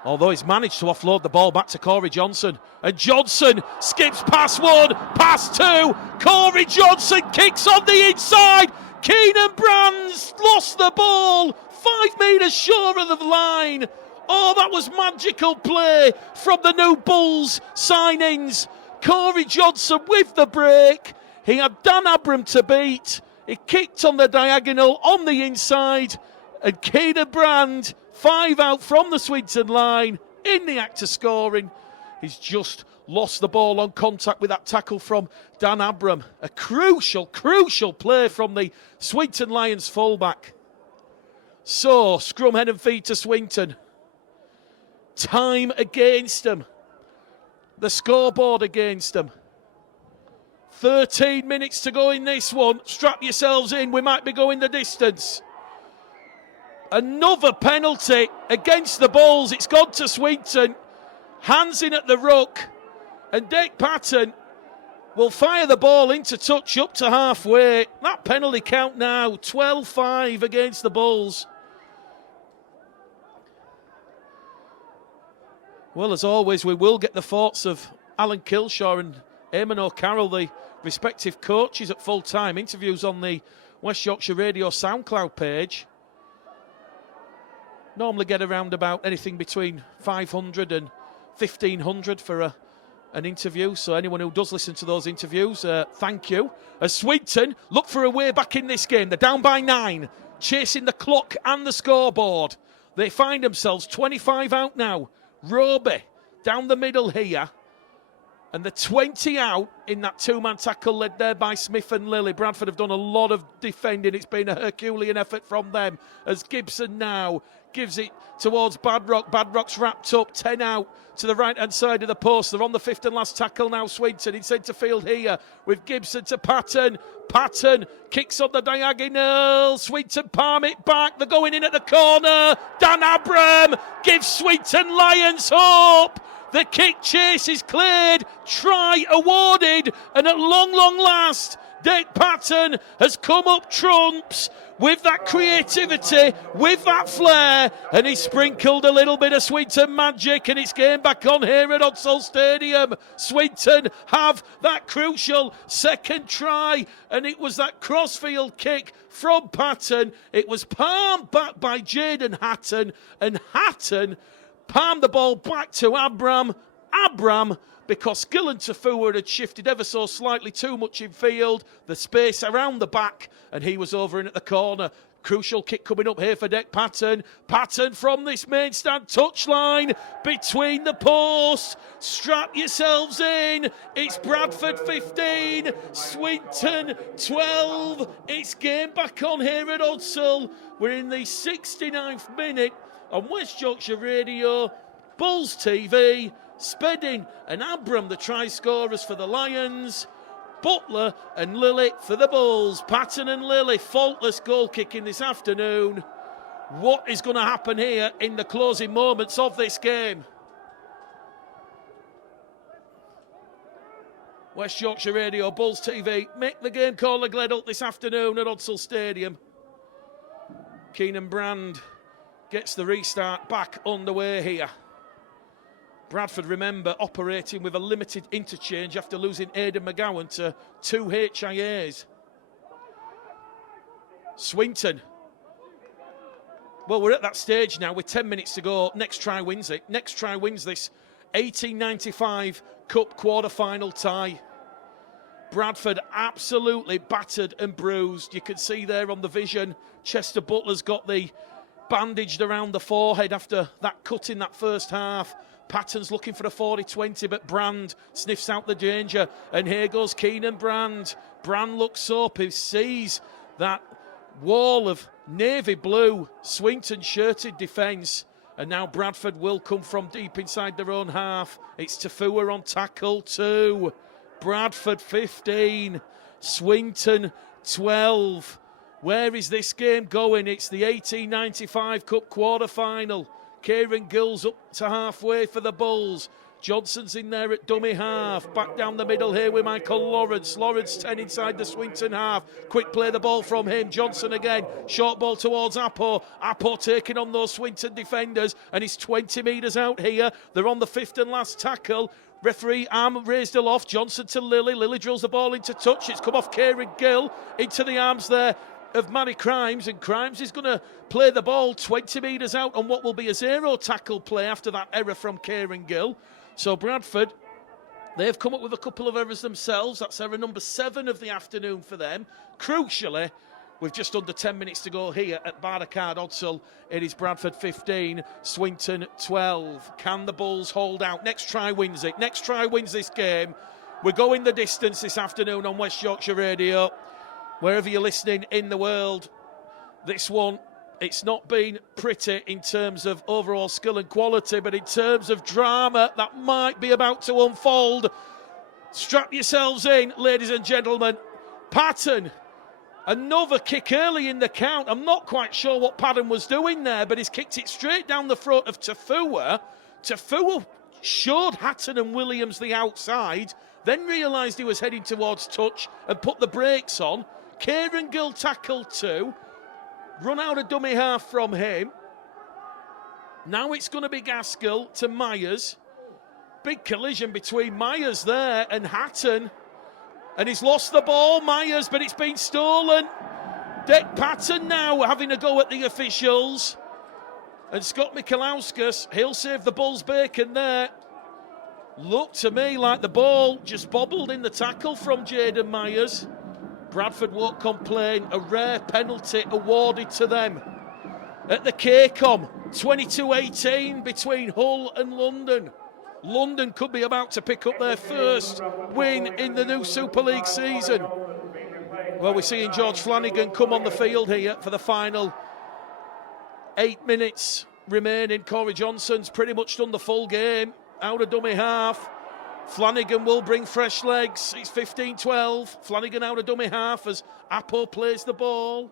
although he's managed to offload the ball back to Corey Johnson. And Johnson skips past one, past two. Corey Johnson kicks on the inside. Keenan Brand's lost the ball 5 metres short of the line. Oh, that was magical play from the new Bulls signings. Corey Johnson with the break. He had Dan Abram to beat. He kicked on the diagonal on the inside. And Keenan Brand, 5 out from the Swinton line, in the act of scoring. He's just lost the ball on contact with that tackle from Dan Abram. A crucial play from the Swinton Lions fullback. So, scrum head and feet to Swinton. Time against them. The scoreboard against them. 13 minutes to go in this one. Strap yourselves in, we might be going the distance. Another penalty against the Bulls. It's gone to Swinton. Hands in at the ruck. And Dick Patton will fire the ball into touch up to halfway. That penalty count now, 12-5 against the Bulls. Well, as always, we will get the thoughts of Alan Kilshaw and Eamon O'Carroll, the respective coaches at full-time interviews on the West Yorkshire Radio SoundCloud page. Normally get around about anything between 500 and 1,500 for an interview. So anyone who does listen to those interviews, thank you. As Swinton look for a way back in this game. They're down by 9, chasing the clock and the scoreboard. They find themselves 25 out now. Roby down the middle here. And the 20 out in that two-man tackle led there by Smith and Lilly. Bradford have done a lot of defending. It's been a Herculean effort from them. As Gibson now gives it towards Badrock. Badrock's wrapped up, 10 out to the right-hand side of the post. They're on the 5th and last tackle now, Swinton in centre field here with Gibson to Patton. Patton kicks on the diagonal. Swinton palm it back. They're going in at the corner. Dan Abram gives Swinton Lions hope. The kick chase is cleared, try awarded, and at long last, Dick Patton has come up trumps with that creativity, with that flair, and he sprinkled a little bit of Swinton magic, and it's game back on here at Odsal Stadium. Swinton have that crucial second try, and it was that crossfield kick from Patton. It was palmed back by Jaden Hatton, and Hatton palmed the ball back to Abram, because Gillen Tafua had shifted ever so slightly too much in field, the space around the back, and he was over in at the corner. Crucial kick coming up here for Dick Patton. Patton from this main stand touchline between the posts. Strap yourselves in. It's Bradford 15, Swinton 12. It's game back on here at Odsal. We're in the 69th minute on West Yorkshire Radio, Bulls TV, Spedding and Abram, the try scorers for the Lions, Butler and Lilly for the Bulls. Patton and Lilly, faultless goal kicking this afternoon. What is going to happen here in the closing moments of this game? West Yorkshire Radio, Bulls TV, make the game caller glad up this afternoon at Odsal Stadium. Keenan Brand gets the restart back underway here. Bradford, remember, operating with a limited interchange after losing Aidan McGowan to 2 HIAs. Swinton. Well, we're at that stage now with 10 minutes to go. Next try wins it. Next try wins this 1895 Cup quarter-final tie. Bradford absolutely battered and bruised. You can see there on the vision, Chester Butler's got the bandaged around the forehead after that cut in that first half. Patton's looking for a 40-20, but Brand sniffs out the danger. And here goes Keenan Brand. Brand looks up, he sees that wall of navy blue Swinton shirted defence. And now Bradford will come from deep inside their own half. It's Tafua on tackle 2. Bradford 15, Swinton 12. Where is this game going? It's the 1895 Cup quarter-final. Kieran Gill's up to halfway for the Bulls. Johnson's in there at dummy half. Back down the middle here with Michael Lawrence. Lawrence 10 inside the Swinton half. Quick play the ball from him. Johnson again. Short ball towards Appo. Appo taking on those Swinton defenders. And he's 20 metres out here. They're on the fifth and last tackle. Referee arm raised aloft. Johnson to Lily. Lily drills the ball into touch. It's come off Kieran Gill into the arms there of Matty Crimes, and Crimes is going to play the ball 20 metres out on what will be a zero tackle play after that error from Kieran Gill. So Bradford, they've come up with a couple of errors themselves. That's error number 7 of the afternoon for them. Crucially, with just under 10 minutes to go here at Barricade Odsal, it is Bradford 15, Swinton 12. Can the Bulls hold out? Next try wins it. Next try wins this game. We're going the distance this afternoon on West Yorkshire Radio. Wherever you're listening in the world, this one, it's not been pretty in terms of overall skill and quality, but in terms of drama that might be about to unfold. Strap yourselves in, ladies and gentlemen. Patton, another kick early in the count. I'm not quite sure what Patton was doing there, but he's kicked it straight down the throat of Tafua. Tafua showed Hatton and Williams the outside, then realised he was heading towards touch and put the brakes on. Kieran Gill tackled 2. Run out a dummy half from him. Now it's going to be Gaskell to Myers. Big collision between Myers there and Hatton. And he's lost the ball, Myers, but it's been stolen. Dick Patton now having a go at the officials. And Scott Michalauskas, he'll save the Bulls bacon there. Looked to me like the ball just bobbled in the tackle from Jaden Myers. Bradford won't complain. A rare penalty awarded to them. At the KCOM, 22-18 between Hull and London. London could be about to pick up their first win in the new Super League season. Well, we're seeing George Flanagan come on the field here for the final 8 minutes remaining. Corey Johnson's pretty much done the full game. Out of dummy half. Flanagan will bring fresh legs. It's 15-12. Flanagan out of dummy half as Appo plays the ball.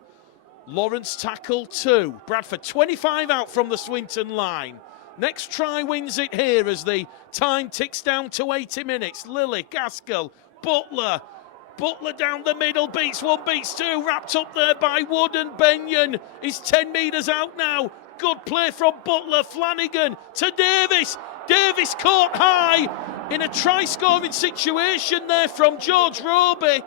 Lawrence tackle 2. Bradford 25 out from the Swinton line. Next try wins it here as the time ticks down to 80 minutes. Lilly, Gaskell, Butler. Butler down the middle, beats 1, beats 2. Wrapped up there by Wood and Benyon. He's 10 metres out now. Good play from Butler. Flanagan to Davis. Davis caught high in a try-scoring situation there from George Roby.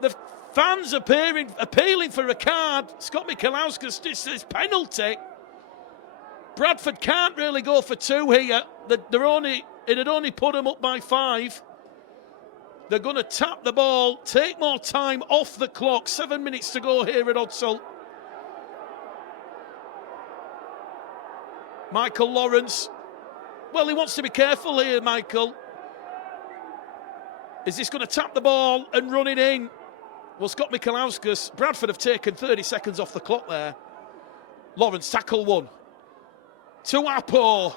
The fans appealing for a card. Scott Michalauskas says penalty. Bradford can't really go for 2 here. It had only put them up by 5. They're going to tap the ball, take more time off the clock. 7 minutes to go here at Odsal. Michael Lawrence. Well, he wants to be careful here, Michael. Is this going to tap the ball and run it in? Well, Scott Michalauskas, Bradford have taken 30 seconds off the clock there. Lawrence tackle 1. To Appo.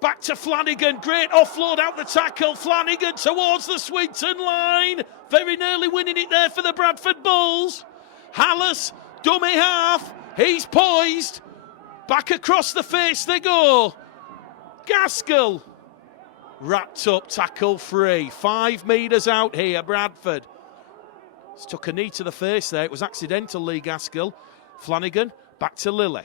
Back to Flanagan. Great offload out the tackle. Flanagan towards the Swinton line. Very nearly winning it there for the Bradford Bulls. Hallis, dummy half. He's poised. Back across the face they go. Gaskell. Wrapped up, tackle free. 5 metres out here, Bradford. Just took a knee to the face there. It was accidental, Lee Gaskell. Flanagan, back to Lilly.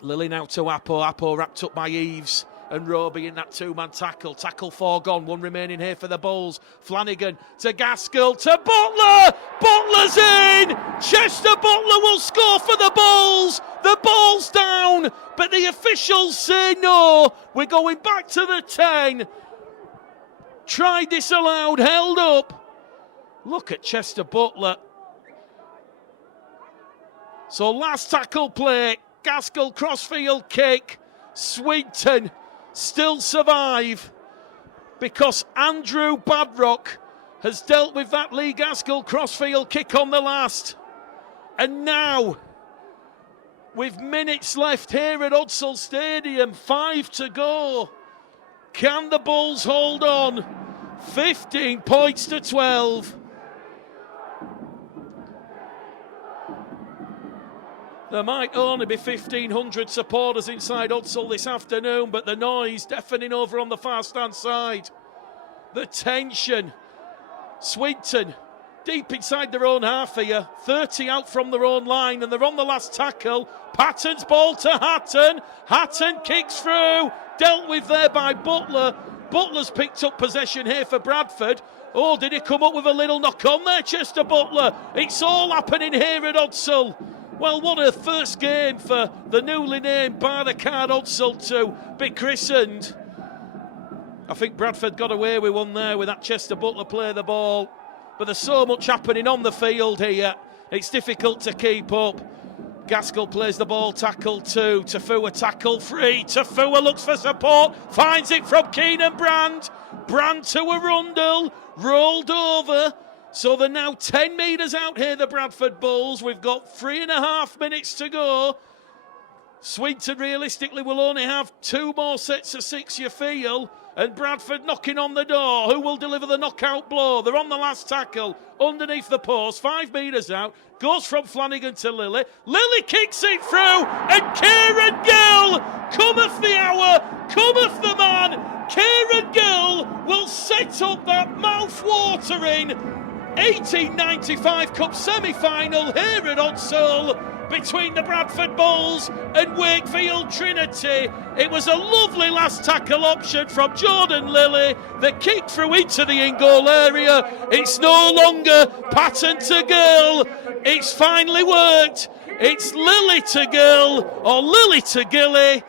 Lilly now to Appo. Appo wrapped up by Eves and Roby in that 2-man tackle. Tackle 4 gone. 1 remaining here for the Bulls. Flanagan to Gaskell to Butler. Butler's in. Chester Butler will score for the Bulls. The ball's down, but the officials say no. We're going back to the 10. Try disallowed, held up. Look at Chester Butler. So last tackle play. Gaskell crossfield kick. Swinton still survive because Andrew Badrock has dealt with that Lee Gaskell crossfield kick on the last. And now, with minutes left here at Odsal Stadium, 5 to go, can the Bulls hold on? 15 points to 12. There might only be 1,500 supporters inside Hudsall this afternoon, but the noise deafening over on the far stand side. The tension. Swinton deep inside their own half here, 30 out from their own line, and they're on the last tackle. Patton's ball to Hatton. Hatton kicks through, dealt with there by Butler. Butler's picked up possession here for Bradford. Oh, did he come up with a little knock on there, Chester Butler? It's all happening here at Hudsall. Well, what a first game for the newly named Bradford Hudsall to be christened. I think Bradford got away with one there with that Chester Butler play the ball. But there's so much happening on the field here. It's difficult to keep up. Gaskell plays the ball, tackle 2. Tafua tackle 3. Tafua looks for support, finds it from Keenan Brand. Brand to Arundel, rolled over. So they're now 10 metres out here, the Bradford Bulls. We've got 3.5 minutes to go. Swinton realistically will only have 2 more sets of 6, you feel. And Bradford knocking on the door. Who will deliver the knockout blow? They're on the last tackle, underneath the post, 5 metres out. Goes from Flanagan to Lilly. Lilly kicks it through, and Kieran Gill, cometh the hour, cometh the man. Kieran Gill will set up that mouth-watering 1895 Cup semi-final here at Hudsall between the Bradford Bulls and Wakefield Trinity. It was a lovely last tackle option from Jordan Lilly. The kick through into the in-goal area. It's no longer Patton to Gill. It's finally worked. It's Lilly to Gill, or Lilly to Gilly.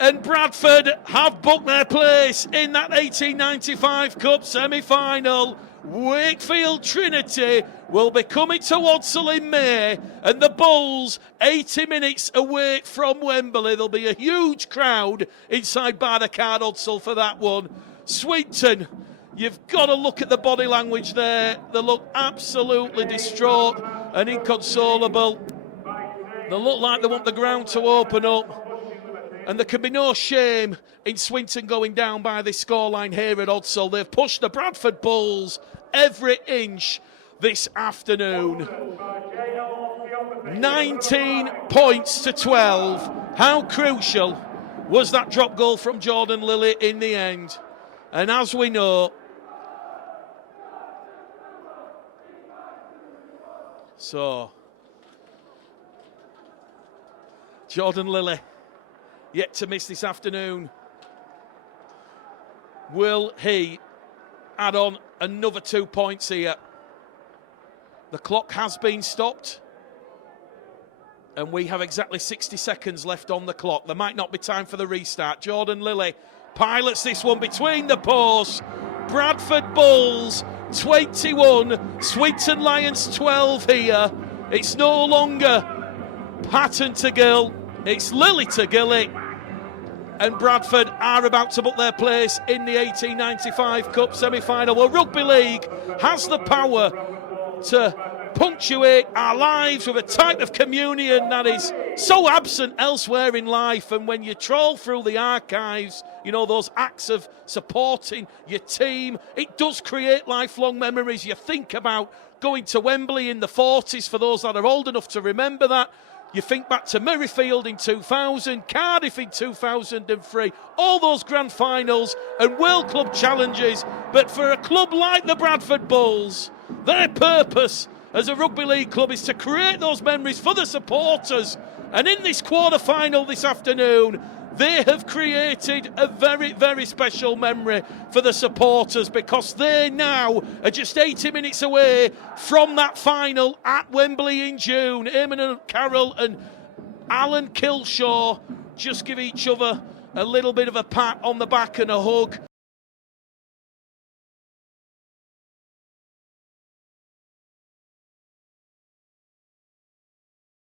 And Bradford have booked their place in that 1895 Cup semi-final. Wakefield Trinity will be coming to Hudsall in May, and the Bulls 80 minutes away from Wembley. There'll be a huge crowd inside Bradford Hudsall for that one. Swinton, you've got to look at the body language there. They look absolutely distraught and inconsolable. They look like they want the ground to open up. And there can be no shame in Swinton going down by this scoreline here at Hudsall. They've pushed the Bradford Bulls every inch this afternoon. 19 points to 12. How crucial was that drop goal from Jordan Lilly in the end? And as we know, Jordan Lilly yet to miss this afternoon. Will he add on another 2 points here? The clock has been stopped, and we have exactly 60 seconds left on the clock. There might not be time for the restart. Jordan Lilly pilots this one between the posts. Bradford Bulls 21, Swinton Lions 12 here. It's no longer Patton to Gill, it's Lilly to Gilly. And Bradford are about to book their place in the 1895 Cup semi-final. Well, Rugby League has the power to punctuate our lives with a type of communion that is so absent elsewhere in life. And when you trawl through the archives, you know, those acts of supporting your team, it does create lifelong memories. You think about going to Wembley in the 40s, for those that are old enough to remember that. You think back to Murrayfield in 2000, Cardiff in 2003, all those grand finals and World Club challenges. But for a club like the Bradford Bulls, their purpose as a rugby league club is to create those memories for the supporters. And in this quarter-final this afternoon, they have created a very, very special memory for the supporters, because they now are just 80 minutes away from that final at Wembley in June. Eamon Carroll and Alan Kilshaw just give each other a little bit of a pat on the back and a hug.